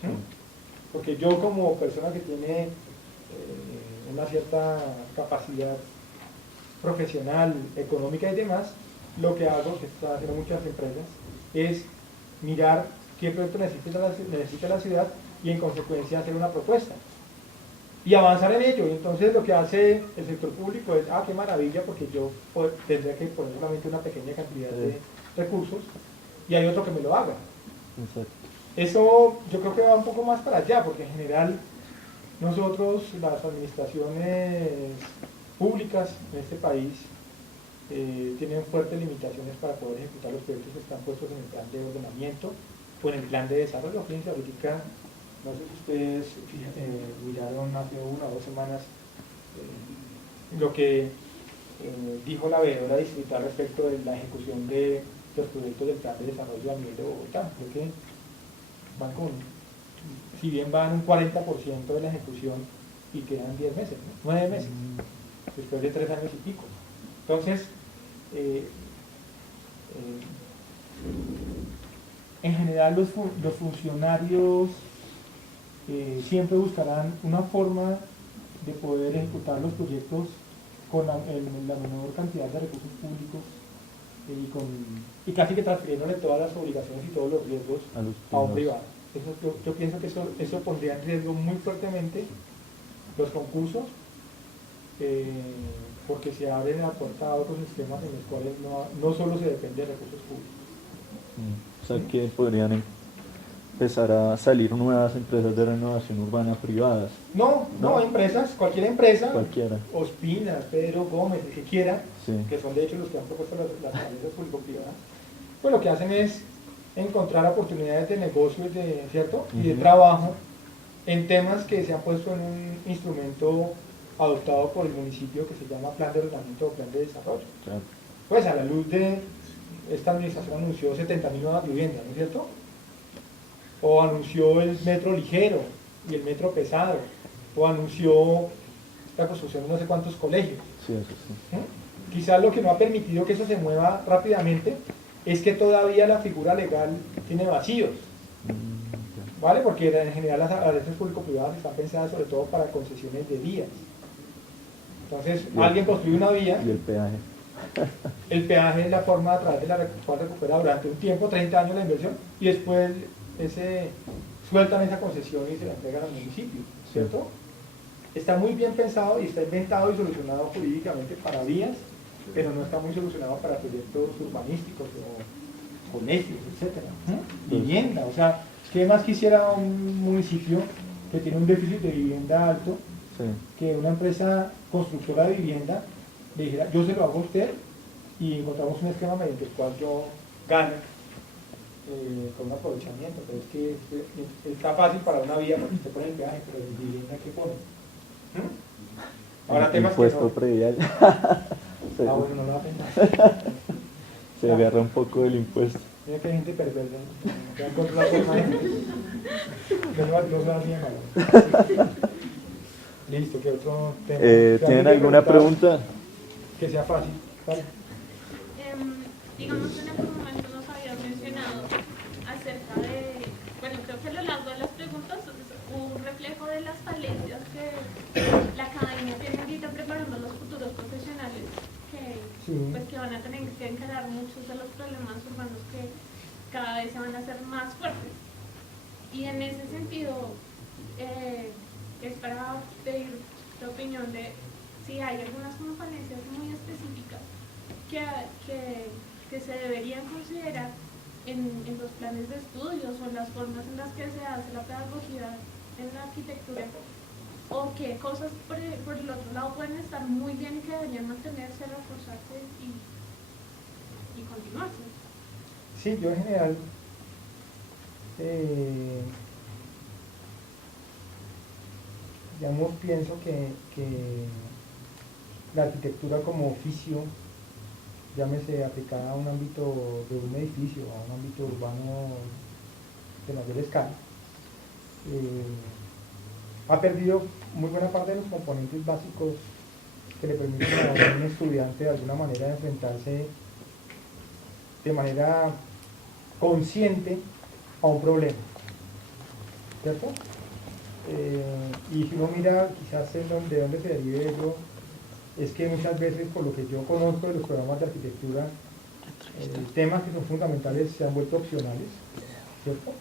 ¿Sí? Porque yo como persona que tiene una cierta capacidad profesional, económica y demás, lo que hago, que están haciendo muchas empresas, es mirar qué proyecto necesita la ciudad y en consecuencia hacer una propuesta y avanzar en ello. Y entonces lo que hace el sector público es, qué maravilla, porque yo tendría que poner solamente una pequeña cantidad de recursos y hay otro que me lo haga. Exacto. Eso yo creo que va un poco más para allá, porque en general nosotros, las administraciones públicas en este país, tienen fuertes limitaciones para poder ejecutar los proyectos que están puestos en el plan de ordenamiento o en el plan de desarrollo. Fíjense, ahorita, no sé si ustedes miraron hace 1 o 2 semanas lo que dijo la veedora distrital respecto de la ejecución de los proyectos del plan de desarrollo a nivel de Bogotá. Creo que van si bien van un 40% de la ejecución y quedan 10 meses, ¿no? 9 meses, después de 3 años y pico. Entonces, en general los funcionarios siempre buscarán una forma de poder ejecutar los proyectos con la menor cantidad de recursos públicos y casi que transfiriéndole todas las obligaciones y todos los riesgos a un privado. Yo pienso que eso pondría en riesgo muy fuertemente los concursos, porque se abren la puerta a otros sistemas en los cuales no solo se depende de recursos públicos. O sea que podrían empezar a salir nuevas empresas de renovación urbana privadas. No, empresas, cualquier empresa, Cualquiera. Ospina, Pedro Gómez, el que quiera, Sí. que son de hecho los que han propuesto las alianzas público-privadas, pues lo que hacen es encontrar oportunidades de negocio ¿cierto? Y de trabajo en temas que se han puesto en un instrumento adoptado por el municipio que se llama Plan de Ordenamiento o Plan de Desarrollo. Claro. Pues a la luz de esta administración anunció 70.000 nuevas viviendas, ¿no es cierto? O anunció el metro ligero y el metro pesado, o anunció la construcción de no sé cuántos colegios. Sí, eso sí. Quizás lo que no ha permitido que eso se mueva rápidamente es que todavía la figura legal tiene vacíos, ¿vale? Porque en general las alianzas público-privadas están pensadas sobre todo para concesiones de vías. Entonces, alguien construye una vía. Y el peaje. El peaje es la forma a través de la cual recupera durante un tiempo, 30 años la inversión, y después sueltan esa concesión y se la entregan al municipio, ¿cierto? Está muy bien pensado y está inventado y solucionado jurídicamente para vías, pero no está muy solucionado para proyectos urbanísticos o colegios, etc. Vivienda, o sea, ¿qué más quisiera un municipio que tiene un déficit de vivienda alto, que una empresa constructora de vivienda le dijera, yo se lo hago a usted y encontramos un esquema mediante el cual yo gano con un aprovechamiento? Pero es que está fácil para una vía porque usted pone el peaje, pero en vivienda ¿qué pone? Ahora temas impuesto que no. predial. Bueno, no lo va a pensar. Se agarra un poco del impuesto. Mira que hay gente perversa, ¿no? Que va a controlar todo el mundo. Que no se va bien mal. Listo, ¿qué otro tema? ¿Tienen alguna pregunta? Que sea fácil. ¿Vale? Digamos, en algún momento nos habías mencionado acerca de, bueno, creo que a lo largo de las preguntas hubo un reflejo de las falencias que la academia tiene ahorita preparando a los futuros profesionales que van a tener que encarar muchos de los problemas urbanos que cada vez se van a hacer más fuertes. Y en ese sentido, es para pedir tu opinión de si hay algunas como falencias muy específicas que se deberían considerar en los planes de estudios o en las formas en las que se hace la pedagogía en la arquitectura, o qué cosas por el otro lado pueden estar muy bien y que deberían mantenerse, reforzarse y continuarse. Sí, yo en general digamos, pienso que la arquitectura como oficio, llámese aplicada a un ámbito de un edificio, a un ámbito urbano de mayor escala, ha perdido muy buena parte de los componentes básicos que le permiten a un estudiante de alguna manera enfrentarse de manera consciente a un problema, ¿cierto? Y si uno mira quizás de dónde se derive ello, es que muchas veces, por lo que yo conozco de los programas de arquitectura, temas que son fundamentales se han vuelto opcionales, ¿cierto?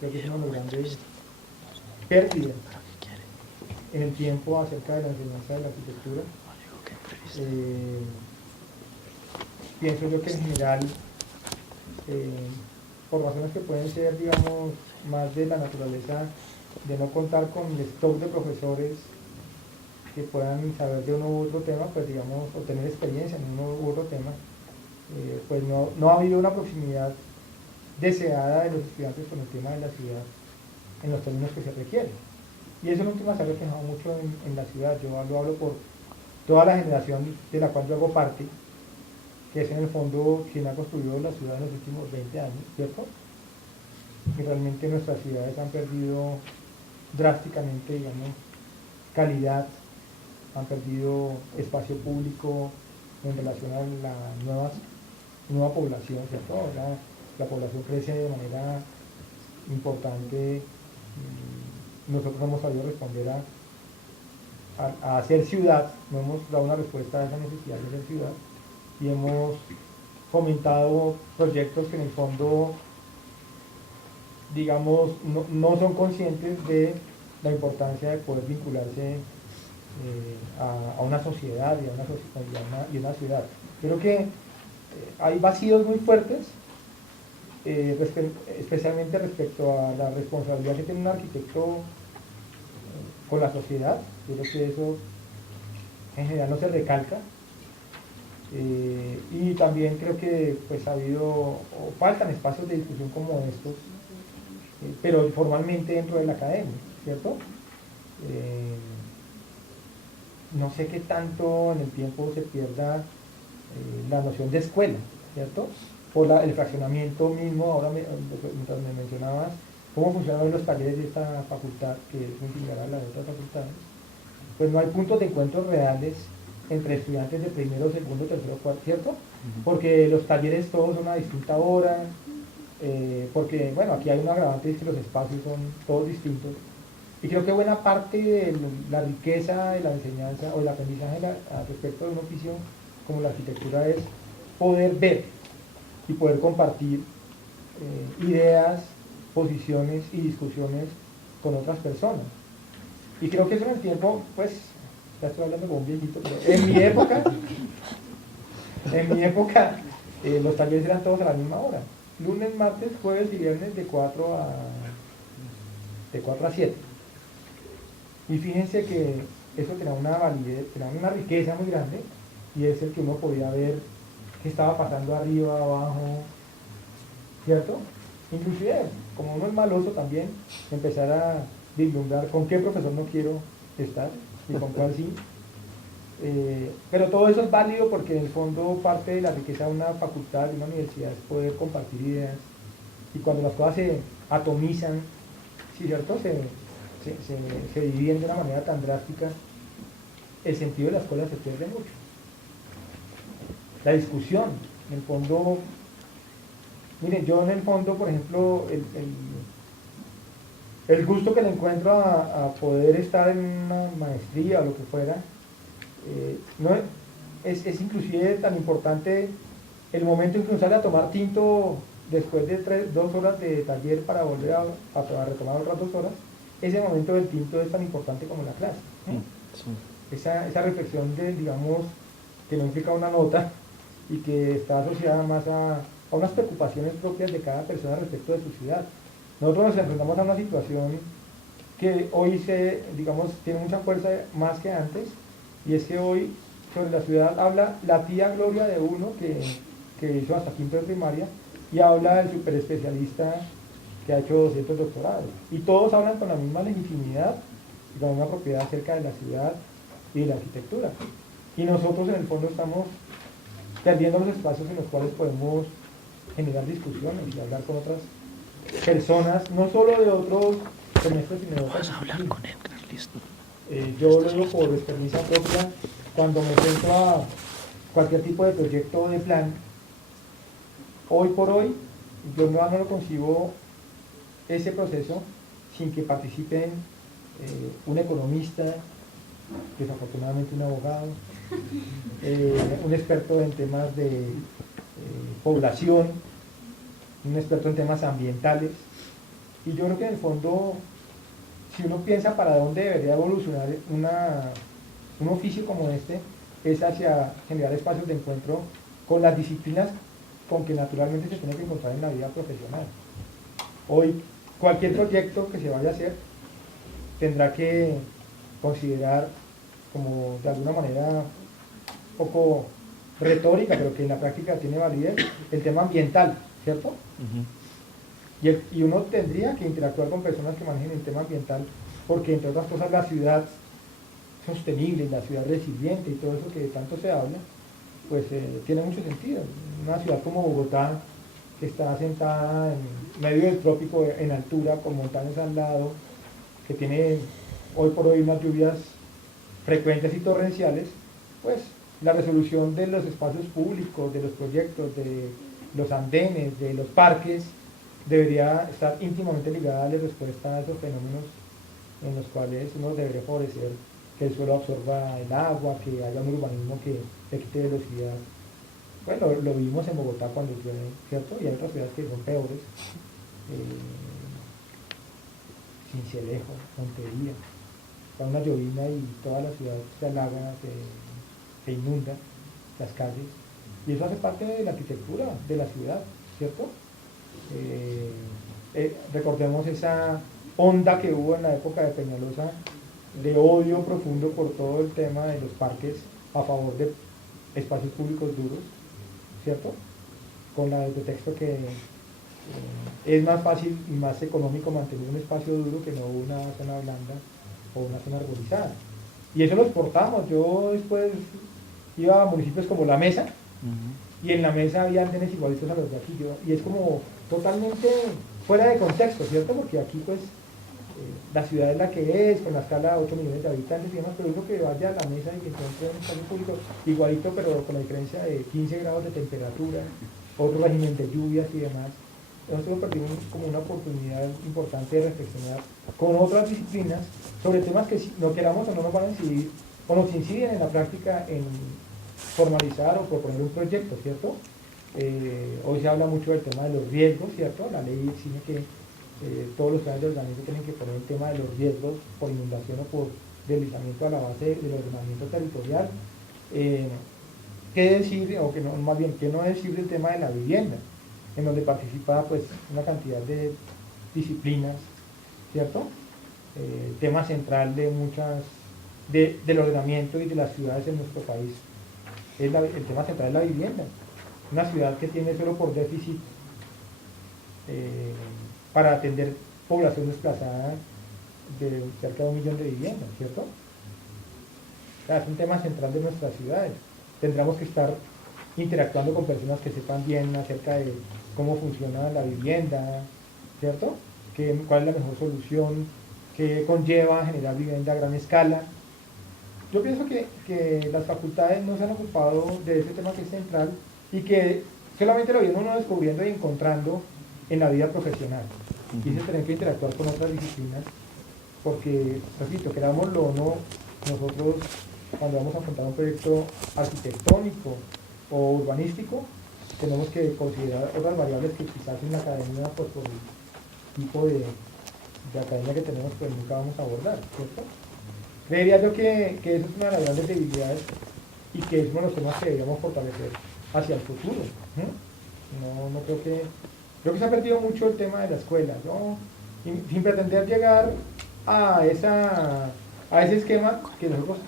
Creo que es una de las grandes pérdidas en el tiempo acerca de la enseñanza de la arquitectura. Pienso yo que en general, por razones que pueden ser, digamos, más de la naturaleza de no contar con el stock de profesores que puedan saber de uno u otro tema, pues digamos, o tener experiencia en uno u otro tema, pues no ha habido una proximidad deseada de los estudiantes con el tema de la ciudad en los términos que se requieren. Y eso en última se ha reflejado mucho en la ciudad. Yo lo hablo por toda la generación de la cual yo hago parte, que es en el fondo quien ha construido la ciudad en los últimos 20 años, ¿cierto? Y realmente nuestras ciudades han perdido drásticamente, digamos, calidad, han perdido espacio público en relación a la nueva población, ¿cierto? Ahora la población crece de manera importante. Nosotros hemos sabido responder a hacer ciudad, no hemos dado una respuesta a esa necesidad de hacer ciudad, y hemos fomentado proyectos que en el fondo, digamos, no son conscientes de la importancia de poder vincularse a una sociedad y a una ciudad. Creo que hay vacíos muy fuertes, especialmente respecto a la responsabilidad que tiene un arquitecto con la sociedad. Creo que eso en general no se recalca. Y también creo que pues ha habido o faltan espacios de discusión como estos, pero formalmente dentro de la academia, ¿cierto? No sé qué tanto en el tiempo se pierda la noción de escuela, ¿cierto? Por el fraccionamiento mismo. Ahora mientras me mencionabas cómo funcionan los talleres de esta facultad, que es muy similar a la de otras facultades, pues no hay puntos de encuentro reales entre estudiantes de primero, segundo, tercero, cuarto, ¿cierto? Porque los talleres todos son a distinta hora, porque, bueno, aquí hay un agravante, es que los espacios son todos distintos. Y creo que buena parte de la riqueza de la enseñanza o el aprendizaje respecto de un oficio como la arquitectura es poder ver y poder compartir ideas, posiciones y discusiones con otras personas. Y creo que eso en el tiempo, pues, ya estoy hablando como un viejito, pero en mi época, los talleres eran todos a la misma hora. Lunes, martes, jueves y viernes de 4 a 7. Y fíjense que eso tenía una validez, tenía una riqueza muy grande, y es el que uno podía ver qué estaba pasando arriba, abajo, ¿cierto? Inclusive, como uno es maloso también, empezar a vislumbrar con qué profesor no quiero estar y con cuál sí. Pero todo eso es válido porque en el fondo parte de la riqueza de una facultad, de una universidad, es poder compartir ideas, y cuando las cosas se atomizan, ¿sí, cierto? Se dividen de una manera tan drástica, el sentido de la escuela se pierde mucho. La discusión, en el fondo, miren, yo en el fondo, por ejemplo, el gusto que le encuentro a poder estar en una maestría o lo que fuera, no es inclusive tan importante el momento en que uno sale a tomar tinto después de 2 horas de taller para volver a retomar otras 2 horas. Ese momento del tinto es tan importante como la clase. Sí. Esa reflexión digamos, que no implica una nota y que está asociada más a unas preocupaciones propias de cada persona respecto de su ciudad. Nosotros nos enfrentamos a una situación que hoy tiene mucha fuerza más que antes, y es que hoy sobre la ciudad habla la tía Gloria de uno que hizo hasta quinto de primaria, y habla el superespecialista que ha hecho 200 doctorados, y todos hablan con la misma legitimidad y con la misma propiedad acerca de la ciudad y de la arquitectura, y nosotros en el fondo estamos perdiendo los espacios en los cuales podemos generar discusiones y hablar con otras personas, no solo de otros semestres, sino de otras. Vas a hablar con Edgar, listo. Yo lo digo por experiencia propia, cuando me enfrento a cualquier tipo de proyecto o de plan, hoy por hoy, yo no lo concibo ese proceso sin que participen un economista, desafortunadamente un abogado, un experto en temas de población, un experto en temas ambientales. Y yo creo que en el fondo, si uno piensa para dónde debería evolucionar un oficio como este, es hacia generar espacios de encuentro con las disciplinas con que naturalmente se tiene que encontrar en la vida profesional. Hoy, cualquier proyecto que se vaya a hacer tendrá que considerar, como de alguna manera un poco retórica, pero que en la práctica tiene validez, el tema ambiental, ¿cierto? Y uno tendría que interactuar con personas que manejen el tema ambiental, porque entre otras cosas la ciudad sostenible, la ciudad resiliente y todo eso que tanto se habla, pues tiene mucho sentido. Una ciudad como Bogotá, que está asentada en medio del trópico, en altura, con montañas al lado, que tiene hoy por hoy unas lluvias frecuentes y torrenciales, pues la resolución de los espacios públicos, de los proyectos, de los andenes, de los parques, debería estar íntimamente ligada a la respuesta a esos fenómenos en los cuales uno debería favorecer que el suelo absorba el agua, que haya un urbanismo que le quite velocidad. Bueno, lo vimos en Bogotá cuando llueve, ¿cierto? Y hay otras ciudades que son peores. Sincelejo, Montería, da una llovina y toda la ciudad se alaga, se inunda, las calles, y eso hace parte de la arquitectura de la ciudad, ¿cierto? Recordemos esa onda que hubo en la época de Peñalosa de odio profundo por todo el tema de los parques a favor de espacios públicos duros, ¿cierto? Con el pretexto que es más fácil y más económico mantener un espacio duro que no una zona blanda o una zona arborizada. Y eso lo exportamos. Yo después iba a municipios como La Mesa, y en La Mesa había andenes igualitos a los de aquí, y es como totalmente fuera de contexto, ¿cierto? Porque aquí pues la ciudad es la que es, con la escala de 8 millones de habitantes y demás, pero uno que vaya a La Mesa y que encuentre un espacio público igualito, pero con la diferencia de 15 grados de temperatura, otro régimen de lluvias y demás, nosotros perdimos como una oportunidad importante de reflexionar con otras disciplinas sobre temas que si no queramos o no nos van a incidir, o nos inciden en la práctica en formalizar o proponer un proyecto, ¿cierto? Hoy se habla mucho del tema de los riesgos, ¿cierto? La ley exige que todos los planes de ordenamiento tienen que poner el tema de los riesgos por inundación o por deslizamiento a la base del ordenamiento territorial. ¿Qué decir, o que no, más bien, qué no decir del tema de la vivienda, en donde participa pues una cantidad de disciplinas, ¿cierto? Tema central de muchas, del ordenamiento y de las ciudades en nuestro país, el tema central es la vivienda. Una ciudad que tiene solo por déficit para atender población desplazada de cerca de 1 millón de viviendas, ¿cierto? O sea, es un tema central de nuestras ciudades. Tendremos que estar interactuando con personas que sepan bien acerca de cómo funciona la vivienda, ¿cierto? ¿Cuál es la mejor solución? ¿Qué conlleva generar vivienda a gran escala? Yo pienso que las facultades no se han ocupado de ese tema que es central y que solamente lo viene uno descubriendo y encontrando en la vida profesional. Y se tienen que interactuar con otras disciplinas porque, repito, querámoslo o no, nosotros cuando vamos a afrontar un proyecto arquitectónico o urbanístico, tenemos que considerar otras variables que quizás en la academia, pues por el tipo de academia que tenemos, pues nunca vamos a abordar, ¿cierto? Creería yo que eso es una de las grandes debilidades y que es uno de los temas que deberíamos fortalecer hacia el futuro. No creo que se ha perdido mucho el tema de la escuela, ¿no? Sin pretender llegar a ese esquema que nosotros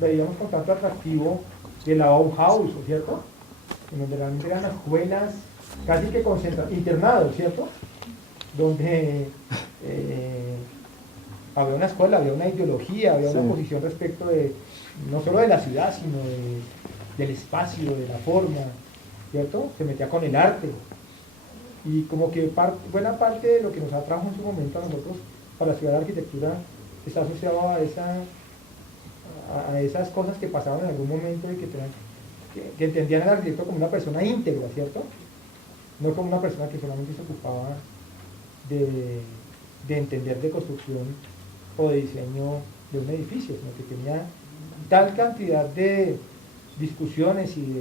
veíamos con tanto atractivo de la Bauhaus, ¿cierto? En donde realmente eran escuelas casi que internados, ¿cierto? Donde había una escuela, había una ideología, había una posición respecto de, no solo de la ciudad, sino del espacio, de la forma, ¿cierto? Se metía con el arte. Y como que buena parte de lo que nos atrajo en su momento a nosotros para la ciudad de arquitectura está asociado a esas cosas que pasaban en algún momento y que entendían al arquitecto como una persona íntegra, ¿cierto? No como una persona que solamente se ocupaba de entender de construcción o de diseño de un edificio, sino que tenía tal cantidad de discusiones y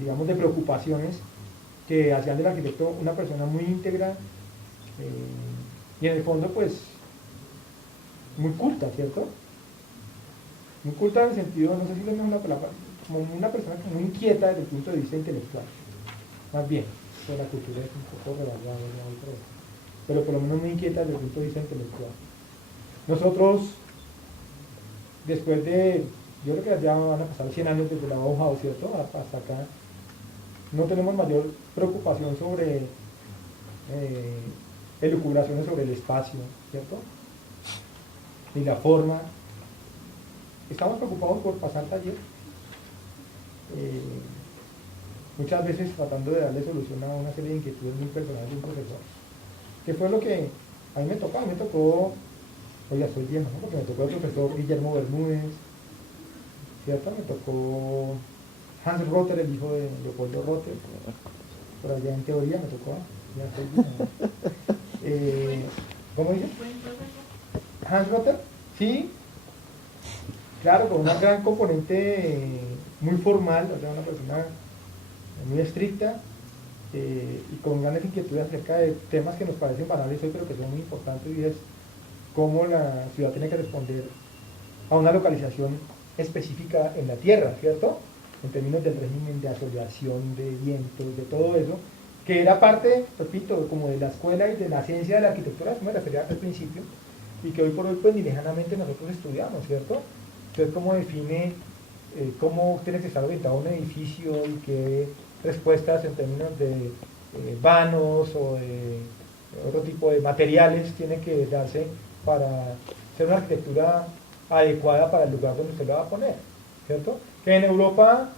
digamos, de preocupaciones que hacían del arquitecto una persona muy íntegra y en el fondo, pues, muy culta, ¿cierto? Muy culta en el sentido, no sé si lo mismo la palabra, como una persona muy inquieta desde el punto de vista intelectual, más bien, pues la cultura es un poco revaluada, pero por lo menos muy inquieta desde el punto de vista intelectual. Nosotros, después de, yo creo que ya van a pasar 100 años desde la Bauhaus, ¿cierto? Hasta acá, no tenemos mayor preocupación sobre elucubraciones sobre el espacio, ¿cierto? Ni la forma. Estamos preocupados por pasar taller, muchas veces tratando de darle solución a una serie de inquietudes muy personales de un profesor. ¿Qué fue lo que a mí me tocó? A mí me tocó, oiga, estoy viejo, ¿no? Porque me tocó el profesor Guillermo Bermúdez, ¿cierto? Me tocó Hans Rotter, el hijo de Leopoldo Rotter, por allá en teoría me tocó, ya estoy viejo. ¿Cómo dice? Hans Rotter, sí, claro, con una gran componente muy formal, o sea, una persona muy estricta, y con grandes inquietudes acerca de temas que nos parecen banales hoy, pero que son muy importantes, y es cómo la ciudad tiene que responder a una localización específica en la tierra, ¿cierto? En términos del régimen de asoleación, de vientos, de todo eso, que era parte, repito, como de la escuela y de la ciencia de la arquitectura, como me refería al principio, y que hoy por hoy pues ni lejanamente nosotros estudiamos, ¿cierto? Entonces, ¿cómo define cómo tiene que estar orientado un edificio y qué respuestas en términos de vanos o de otro tipo de materiales tiene que darse para hacer una arquitectura adecuada para el lugar donde usted lo va a poner, ¿cierto? Que en Europa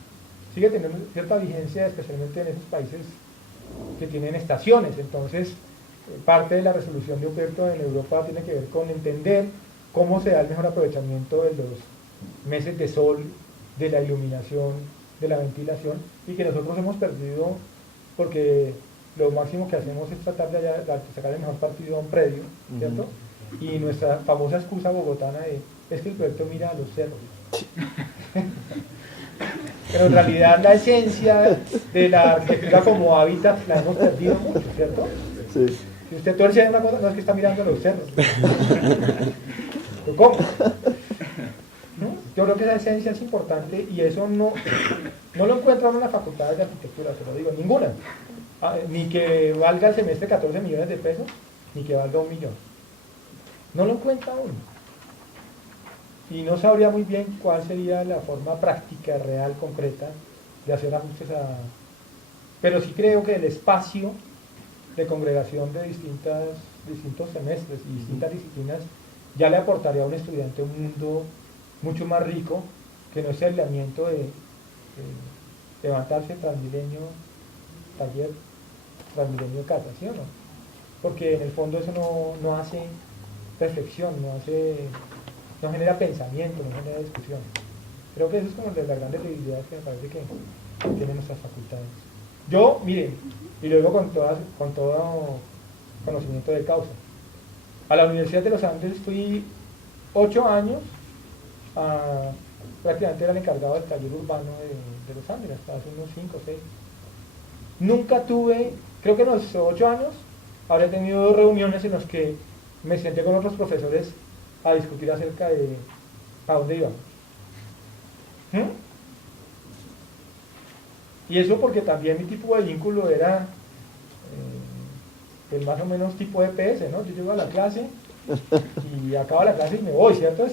sigue teniendo cierta vigencia, especialmente en esos países que tienen estaciones. Entonces, parte de la resolución de Humberto en Europa tiene que ver con entender cómo se da el mejor aprovechamiento de los meses de sol, de la iluminación, de la ventilación, y que nosotros hemos perdido porque lo máximo que hacemos es tratar de sacar el mejor partido a un predio, ¿cierto? Y nuestra famosa excusa bogotana es que el proyecto mira a los cerros. Pero en realidad la esencia de la arquitectura como hábitat la hemos perdido mucho, ¿cierto? Sí. Si usted tuerce una cosa, no es que está mirando a los cerros. ¿Pero cómo? ¿No? Yo creo que esa esencia es importante y eso no lo encuentran en las facultades de arquitectura, se lo digo, ninguna. Ni que valga el semestre 14 millones de pesos, ni que valga 1 millón. No lo encuentra uno. Y no sabría muy bien cuál sería la forma práctica, real, concreta de hacer ajustes a... Pero sí creo que el espacio de congregación de distintos semestres y distintas disciplinas ya le aportaría a un estudiante un mundo mucho más rico que no ese aislamiento de levantarse Transmilenio, taller, Transmilenio, casa, ¿sí o no? Porque en el fondo eso no hace reflexión, no genera pensamiento, no genera discusión. Creo que eso es como de las grandes debilidades que me parece que tienen nuestras facultades. Yo, miren, y lo digo con todo conocimiento de causa, a la Universidad de los Andes fui 8 años, prácticamente era el encargado del taller urbano de los Andes, hasta hace unos 5 o 6. Nunca tuve, creo que en los 8 años, habré tenido 2 reuniones en las que me senté con otros profesores a discutir acerca de a dónde íbamos. Y eso porque también mi tipo de vínculo era el más o menos tipo EPS, ¿no? Yo llego a la clase y acabo la clase y me voy, ¿cierto?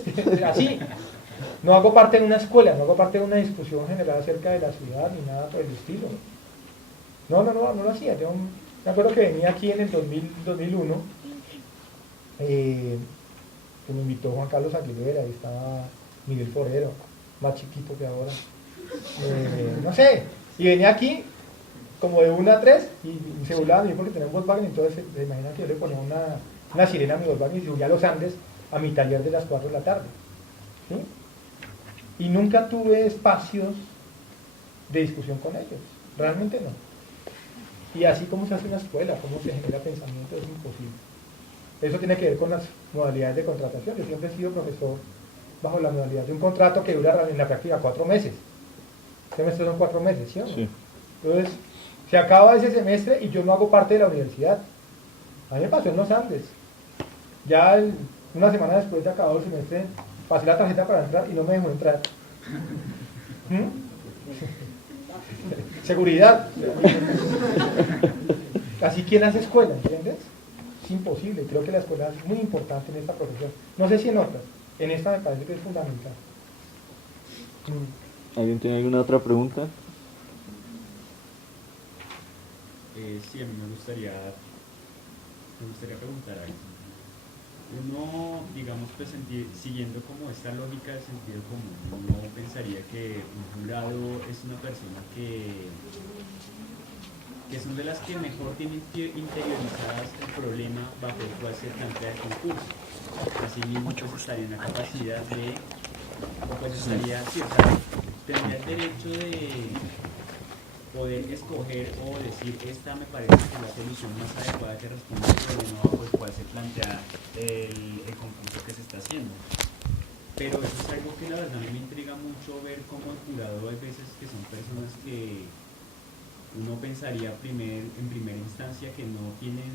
Así. No hago parte de una escuela, no hago parte de una discusión general acerca de la ciudad ni nada por el estilo. No lo hacía. Yo me acuerdo que venía aquí en el 2001, que me invitó Juan Carlos Aguilera, y estaba Miguel Forero, más chiquito que ahora. No sé, y venía aquí como de 1 a 3 y se burlaban de mí porque tenía un Volkswagen, entonces se imaginan que yo le ponía una sirena a mi Volkswagen y subía a los Andes a mi taller de las 4 de la tarde. ¿Sí? Y nunca tuve espacios de discusión con ellos, realmente no. Y así como se hace una escuela, cómo se genera pensamiento, es imposible. Eso tiene que ver con las modalidades de contratación. Yo siempre he sido profesor bajo la modalidad de un contrato que dura en la práctica 4 meses. Semestres son 4 meses, ¿sí o no? Sí. Entonces, se acaba ese semestre y yo no hago parte de la universidad. A mí me pasó en los Andes. Ya una semana después de acabado el semestre, pasé la tarjeta para entrar y no me dejó entrar. Seguridad. Así, ¿quién hace escuela? ¿Entiendes? Es imposible. Creo que la escuela es muy importante en esta profesión. No sé si en otras. En esta me parece que es fundamental. ¿Alguien tiene alguna otra pregunta? Sí, a mí me gustaría preguntar algo. Uno, digamos, pues siguiendo como esta lógica del sentido común, uno pensaría que un jurado es una persona que son de las que mejor tienen interiorizadas el problema bajo el cual se plantea el concurso. Asimismo, pues estaría en la capacidad de, pues estaría, sí, o sea, tendría el derecho de poder escoger o decir, esta me parece que es la solución más adecuada que responde al problema bajo el cual se plantea el concurso que se está haciendo. Pero eso es algo que la verdad a mí me intriga mucho ver cómo el jurado hay veces que son personas que uno pensaría en primera instancia que no tienen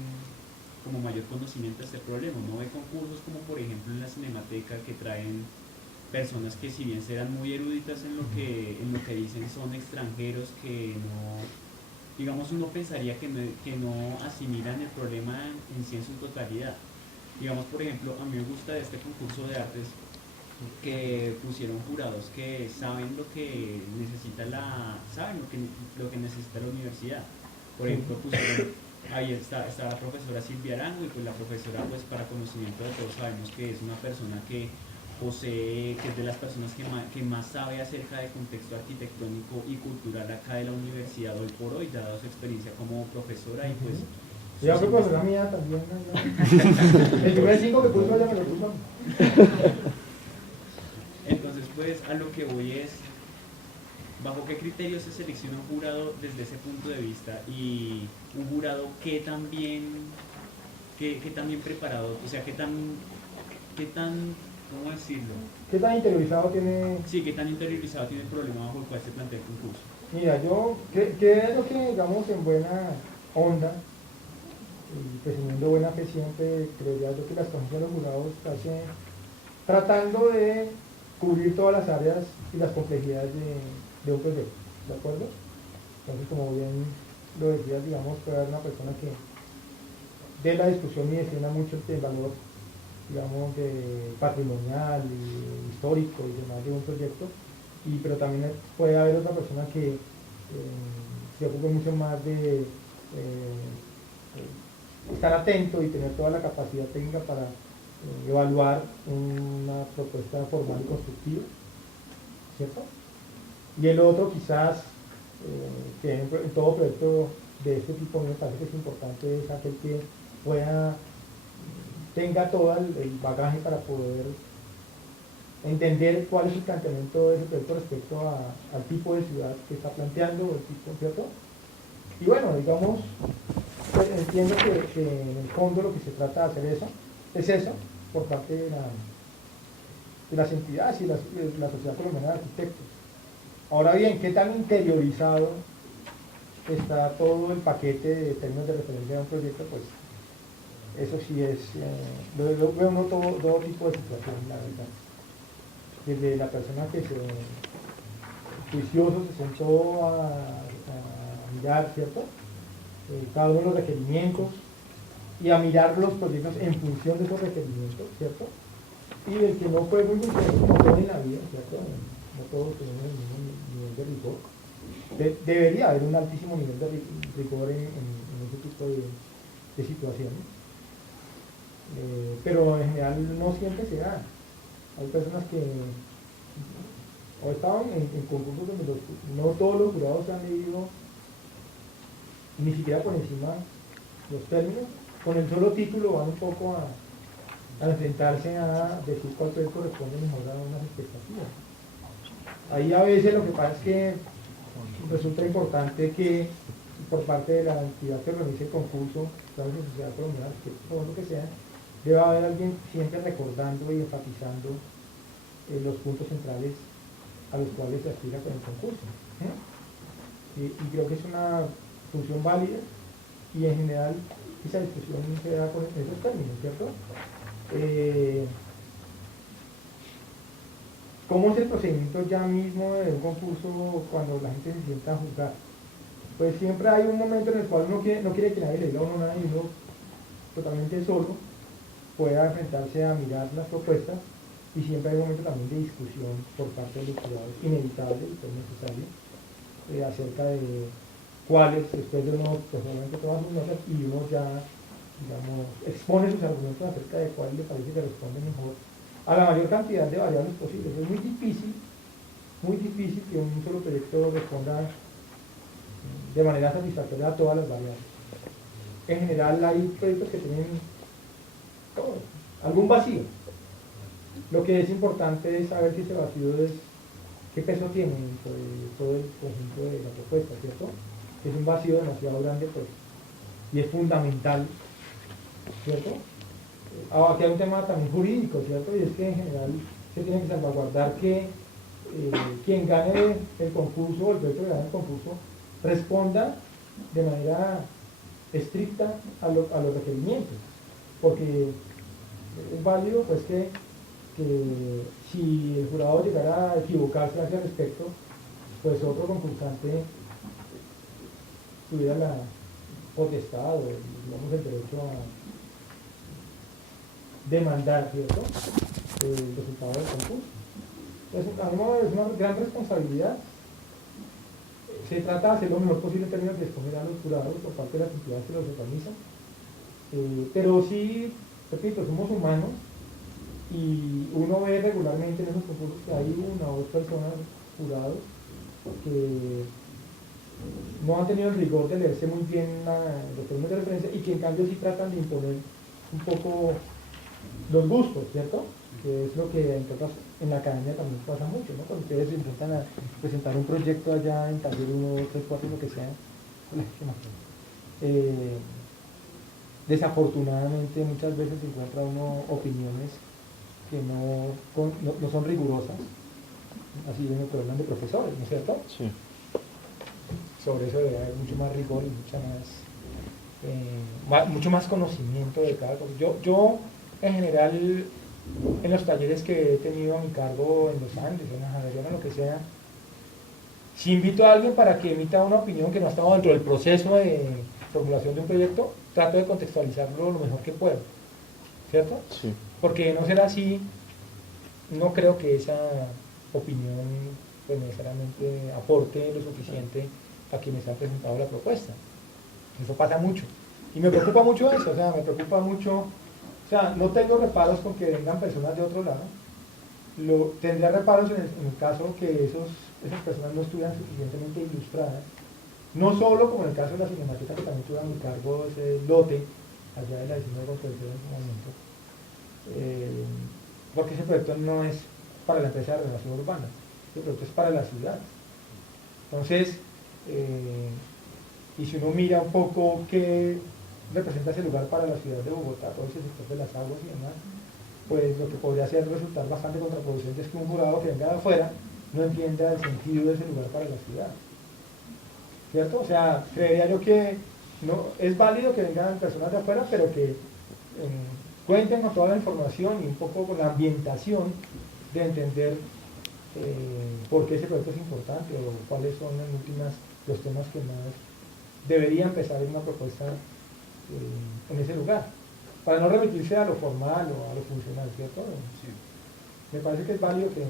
como mayor conocimiento de este problema. Uno ve concursos como por ejemplo en la Cinemateca que traen personas que si bien serán muy eruditas en lo que dicen, son extranjeros que no, digamos, uno pensaría que no asimilan el problema en sí en su totalidad. Digamos, por ejemplo, a mí me gusta de este concurso de artes que pusieron jurados que saben lo que necesita lo que necesita la universidad. Por ejemplo, ahí está la profesora Silvia Arango, y pues la profesora, pues para conocimiento de todos, sabemos que es una persona que es de las personas que más sabe acerca de contexto arquitectónico y cultural acá de la universidad hoy por hoy, dada su experiencia como profesora. Y pues ya fue profesora mía también, ¿no? El primer 5 que puso ella me lo puso. Entonces, pues a lo que voy es, ¿bajo qué criterios se selecciona un jurado desde ese punto de vista? Y un jurado que también preparado, o sea, qué tan, ¿cómo decirlo? ¿Qué tan interiorizado tiene? Sí, qué tan interiorizado tiene el problema bajo el cual se plantea el concurso. Mira, yo creo que, digamos, en buena onda, y pues teniendo buena fe siempre, creería yo que las cosas de los jurados hacen tratando de cubrir todas las áreas y las complejidades de un proyecto, ¿de acuerdo? Entonces, como bien lo decías, digamos, puede haber una persona que de la discusión y defienda mucho el valor, digamos, de patrimonial, y histórico y demás de un proyecto, pero también puede haber otra persona que se ocupe mucho más de estar atento y tener toda la capacidad técnica para evaluar una propuesta formal y constructiva, ¿cierto? Y el otro quizás, que en todo proyecto de este tipo me parece que es importante, es aquel que tenga todo el bagaje para poder entender cuál es el planteamiento de ese proyecto respecto al tipo de ciudad que está planteando, el tipo, ¿cierto? Y bueno, digamos, entiendo que en el fondo lo que se trata de hacer es eso, por parte de las entidades y la Sociedad Colombiana de Arquitectos. Ahora bien, ¿qué tan interiorizado está todo el paquete de términos de referencia de un proyecto? Pues eso sí es, veo uno todo tipo de situaciones, la verdad. Desde la persona que juicioso se sentó a mirar, ¿cierto? Cada uno de los requerimientos y a mirar los proyectos en función de esos requerimientos, ¿cierto? Y del que no fue muy juicioso, como todo en la vida, ¿cierto? No todos tenemos el mismo nivel de rigor. Debería haber un altísimo nivel de rigor en ese tipo de situaciones. Pero en general no siempre se da. Hay personas que o estaban en concursos donde no todos los jurados se han leído ni siquiera por encima los términos, con el solo título van un poco a enfrentarse a decir cuál proyecto responde mejor a unas expectativas. Ahí a veces lo que pasa es que resulta importante que por parte de la entidad que organiza el concurso, la Sociedad Colombiana, o lo que sea, debe haber alguien siempre recordando y enfatizando los puntos centrales a los cuales se aspira con el concurso. Y creo que es una función válida y en general esa discusión se da con esos términos, ¿cierto? ¿Cómo es el procedimiento ya mismo de un concurso cuando la gente se sienta a juzgar? Pues siempre hay un momento en el cual uno no quiere que nadie le diga a uno nada y uno totalmente solo pueda enfrentarse a mirar las propuestas, y siempre hay un momento también de discusión por parte de los jurados, inevitable y pues necesario, acerca de cuáles, después de uno personalmente toma sus notas y uno ya, digamos, expone sus argumentos acerca de cuál le parece que responde mejor a la mayor cantidad de variables posibles. Es muy difícil que un solo proyecto responda de manera satisfactoria a todas las variables. En general hay proyectos que tienen algún vacío. Lo que es importante es saber si ese vacío qué peso tiene sobre todo el conjunto de la propuesta, ¿cierto? Es un vacío demasiado grande, pues, y es fundamental, ¿cierto? Aquí hay un tema también jurídico, ¿cierto? Y es que en general se tiene que salvaguardar que quien gane el concurso, o el proyecto que gane el concurso, responda de manera estricta a los requerimientos, porque es válido pues que si el jurado llegara a equivocarse a ese respecto, pues otro concursante tuviera la potestad o digamos el derecho a demandar, ¿cierto?, el resultado del concurso. Entonces, a mi modo, es una gran responsabilidad. Se trata de hacer lo mejor posible en términos de escoger a los jurados por parte de las entidades que los organizan. Pero sí, repito, somos humanos y uno ve regularmente en esos concursos que hay una o dos personas, jurados, que no han tenido el rigor de leerse muy bien los términos de referencia y que en cambio sí tratan de imponer un poco los gustos, ¿cierto? Que es lo que en la academia también pasa mucho, ¿no? Cuando ustedes intentan presentar un proyecto allá en taller 1, 2, 3, 4, lo que sea, desafortunadamente muchas veces se encuentra uno opiniones que no son rigurosas, así es el problema de profesores, ¿no es cierto? Sí. Sobre eso debe haber mucho más rigor y mucho más conocimiento de cada cosa. Yo en general, en los talleres que he tenido a mi cargo en los Andes, en la Javeriana, lo que sea, si invito a alguien para que emita una opinión que no ha estado dentro del proceso de formulación de un proyecto, trato de contextualizarlo lo mejor que puedo, ¿cierto? Sí. Porque de no ser así, no creo que esa opinión pues, necesariamente aporte lo suficiente a quienes han presentado la propuesta. Eso pasa mucho. Y me preocupa mucho eso, me preocupa mucho. No tengo reparos con que vengan personas de otro lado. Tendría reparos en el caso que esas personas no estuvieran suficientemente ilustradas. No solo como en el caso de la Cinemateca, que también tuve a mi cargo ese lote allá de la 19 de Constitución en ese momento. Porque ese proyecto no es para la empresa de relación urbana, ese proyecto es para la ciudad. Entonces, y si uno mira un poco qué representa ese lugar para la ciudad de Bogotá, todo ese sector de las aguas y demás, pues lo que podría ser resultar bastante contraproducente es que un jurado que venga de afuera no entienda el sentido de ese lugar para la ciudad, ¿cierto? Creería yo que no es válido que vengan personas de afuera, pero que cuenten con toda la información y un poco con la ambientación de entender por qué ese proyecto es importante o cuáles son en últimas los temas que más deberían empezar en una propuesta en ese lugar, para no remitirse a lo formal o a lo funcional, ¿cierto? Sí. Me parece que es válido que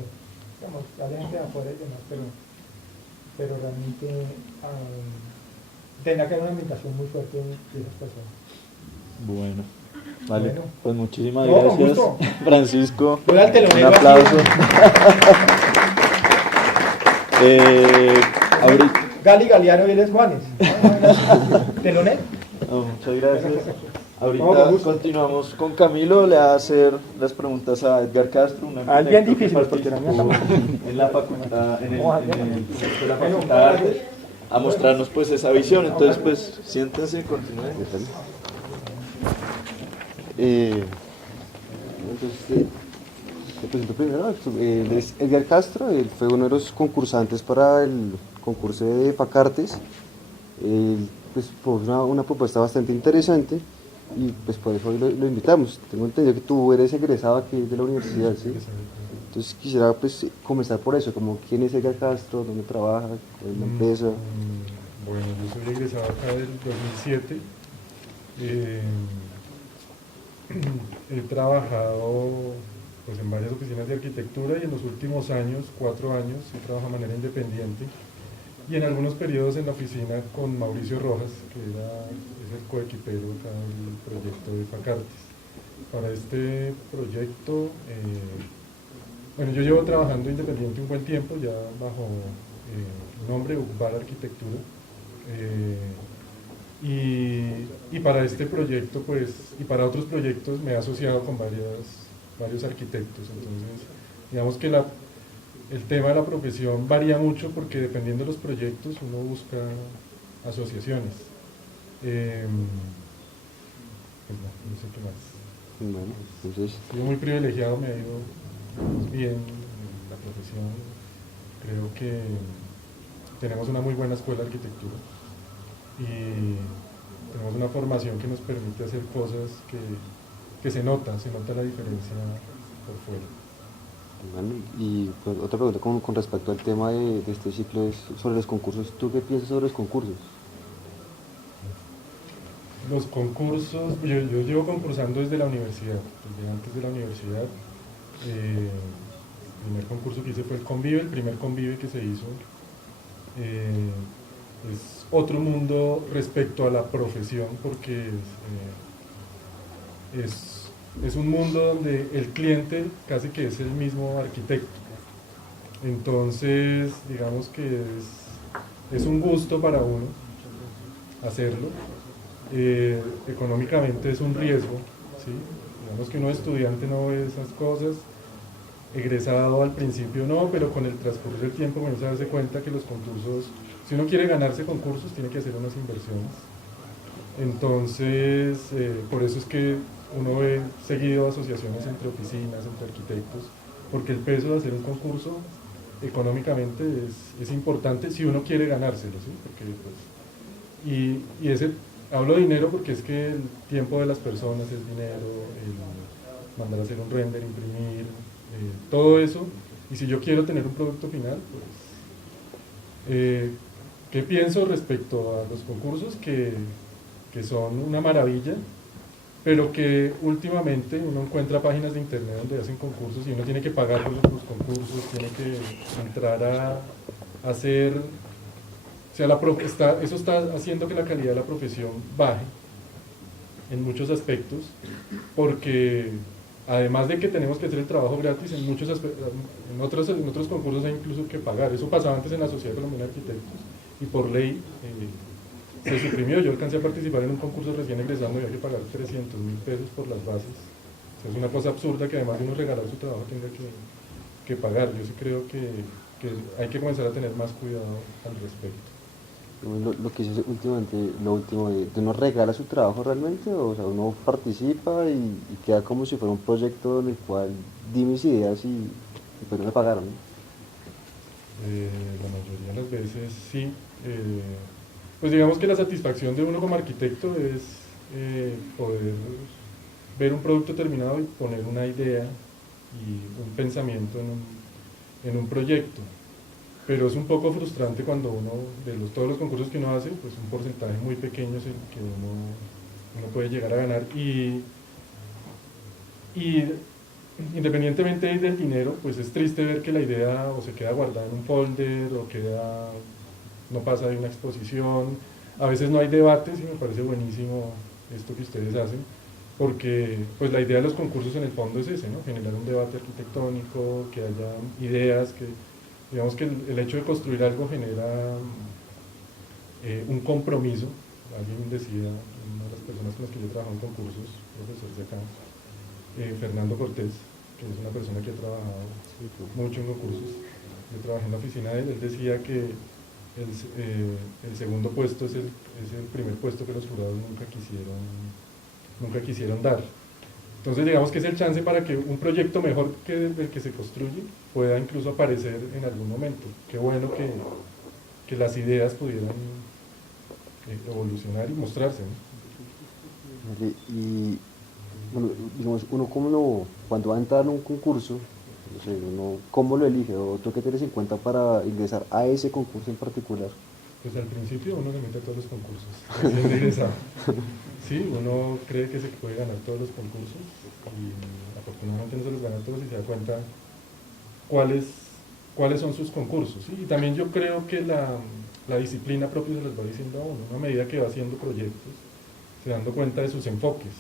haya gente de afuera y demás, pero realmente tendrá que haber una ambientación muy fuerte de esas personas. Bueno, vale, Bueno. pues muchísimas No, con gracias, gusto. Francisco. Voy al Un telonero aplauso. Gali Galeano y él es Juanes. ¿Telonero? No, muchas gracias. No, Ahorita con gusto. continuamos con Camilo, le va a hacer las preguntas a Edgar Castro, un Es bien arquitecto que difícil porque la mía participó en la facultad, en la Facultad de Artes, a mostrarnos pues esa visión. Entonces pues siéntense y continúen. Entonces, te presento primero. Él es Edgar Castro, él fue uno de los concursantes para el concurso de Facartes. Él pues, fue una propuesta bastante interesante y pues por eso hoy lo invitamos. Tengo entendido que tú eres egresado aquí de la universidad, ¿sí? Entonces quisiera pues comenzar por eso, como quién es Edgar Castro, dónde trabaja, cuál es la empresa. Bueno, yo soy egresado acá del 2007. He trabajado pues, en varias oficinas de arquitectura y en los últimos años, 4 años, he trabajado de manera independiente y en algunos periodos en la oficina con Mauricio Rojas, que es el coequipero acá del proyecto de Facartes. Para este proyecto, bueno, yo llevo trabajando independiente un buen tiempo, ya bajo nombre UCBAR Arquitectura. Y para este proyecto, pues, y para otros proyectos me he asociado con varios arquitectos. Entonces, digamos que el tema de la profesión varía mucho porque dependiendo de los proyectos uno busca asociaciones. Pues no sé qué más. Bueno, entonces, Yo muy privilegiado, me ha ido bien en la profesión. Creo que tenemos una muy buena escuela de arquitectura. y tenemos una formación que nos permite hacer cosas que se nota la diferencia por fuera. Bueno, y pues, otra pregunta con respecto al tema de este ciclo es sobre los concursos. ¿Tú qué piensas sobre los concursos? Los concursos, yo llevo concursando desde la universidad, desde antes de la universidad. El primer concurso que hice fue el Convive, el primer Convive que se hizo. Es otro mundo respecto a la profesión, porque es un mundo donde el cliente casi que es el mismo arquitecto. Entonces, digamos que es un gusto para uno hacerlo. Económicamente es un riesgo, ¿sí? Digamos que uno estudiante no ve esas cosas, egresado al principio no, pero con el transcurso del tiempo comienza a darse cuenta que los concursos, si uno quiere ganarse concursos, tiene que hacer unas inversiones. Entonces, por eso es que uno ve seguido asociaciones entre oficinas, entre arquitectos, porque el peso de hacer un concurso económicamente es importante si uno quiere ganárselo, ¿sí? Porque, pues, y ese, hablo de dinero porque es que el tiempo de las personas es dinero, el mandar a hacer un render, imprimir, todo eso, y si yo quiero tener un producto final, pues, ¿qué pienso respecto a los concursos? Que son una maravilla, pero que últimamente uno encuentra páginas de internet donde hacen concursos y uno tiene que pagar por los concursos, tiene que entrar a hacer, o sea, eso está haciendo que la calidad de la profesión baje en muchos aspectos, porque además de que tenemos que hacer el trabajo gratis, en otros concursos hay incluso que pagar. Eso pasaba antes en la Sociedad Colombiana de Arquitectos y por ley se suprimió. Yo alcancé a participar en un concurso recién egresado, y había que pagar 300.000 pesos por las bases. O sea, es una cosa absurda que además de uno regalar su trabajo tenga que pagar. Yo sí creo que hay que comenzar a tener más cuidado al respecto. Lo que hice últimamente, lo último de uno regala su trabajo realmente, o sea, uno participa y queda como si fuera un proyecto en el cual di mis ideas y pues no me pagaron, ¿no? La mayoría de las veces sí. Pues digamos que la satisfacción de uno como arquitecto es poder ver un producto terminado y poner una idea y un pensamiento en un proyecto. Pero es un poco frustrante cuando uno, todos los concursos que uno hace, pues un porcentaje muy pequeño es el que uno puede llegar a ganar. Y independientemente del dinero, pues es triste ver que la idea o se queda guardada en un folder o no pasa de una exposición. A veces no hay debates y me parece buenísimo esto que ustedes hacen, porque pues la idea de los concursos en el fondo es ese, ¿no? Generar un debate arquitectónico, que haya ideas, que digamos que el hecho de construir algo genera un compromiso. Alguien decía, una de las personas con las que yo trabajo en concursos, profesor de acá, Fernando Cortés, que es una persona que ha trabajado mucho en concursos. Yo trabajé en la oficina de él, él decía que el segundo puesto es el primer puesto que los jurados nunca quisieron dar. Entonces digamos que es el chance para que un proyecto mejor que el que se construye pueda incluso aparecer en algún momento. Qué bueno que las ideas pudieran evolucionar y mostrarse, ¿no? Y bueno, digamos, cuando va a entrar en un concurso, no sé, ¿cómo lo elige? ¿O tú qué tienes en cuenta para ingresar a ese concurso en particular? Pues al principio uno se mete a todos los concursos, recién egresado. Sí, uno cree que se puede ganar todos los concursos y afortunadamente no se los gana todos y se da cuenta cuáles son sus concursos, ¿sí? Y también yo creo que la disciplina propia se los va diciendo a uno, a medida que va haciendo proyectos, se dando cuenta de sus enfoques.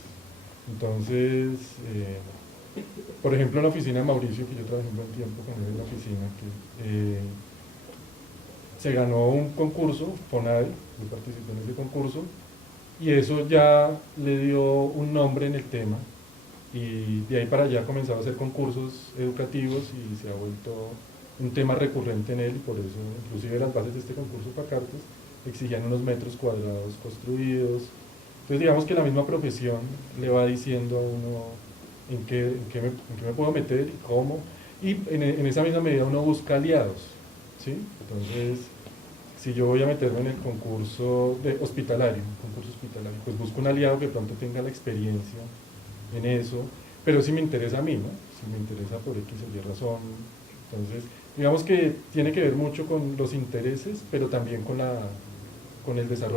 Entonces, por ejemplo, en la oficina de Mauricio, que yo trabajé un buen tiempo con él en la oficina, que se ganó un concurso, FONADE, yo participé en ese concurso, y eso ya le dio un nombre en el tema, y de ahí para allá ha comenzado a hacer concursos educativos y se ha vuelto un tema recurrente en él, y por eso inclusive las bases de este concurso Facartes exigían unos metros cuadrados construidos. Entonces digamos que la misma profesión le va diciendo a uno en qué me puedo meter y cómo, y en esa misma medida uno busca aliados, ¿sí? Entonces Si yo voy a meterme en el concurso hospitalario, pues busco un aliado que pronto tenga la experiencia en eso, pero si me interesa a mí, ¿no? Si me interesa por X o Y razón. Entonces, digamos que tiene que ver mucho con los intereses, pero también con el desarrollo.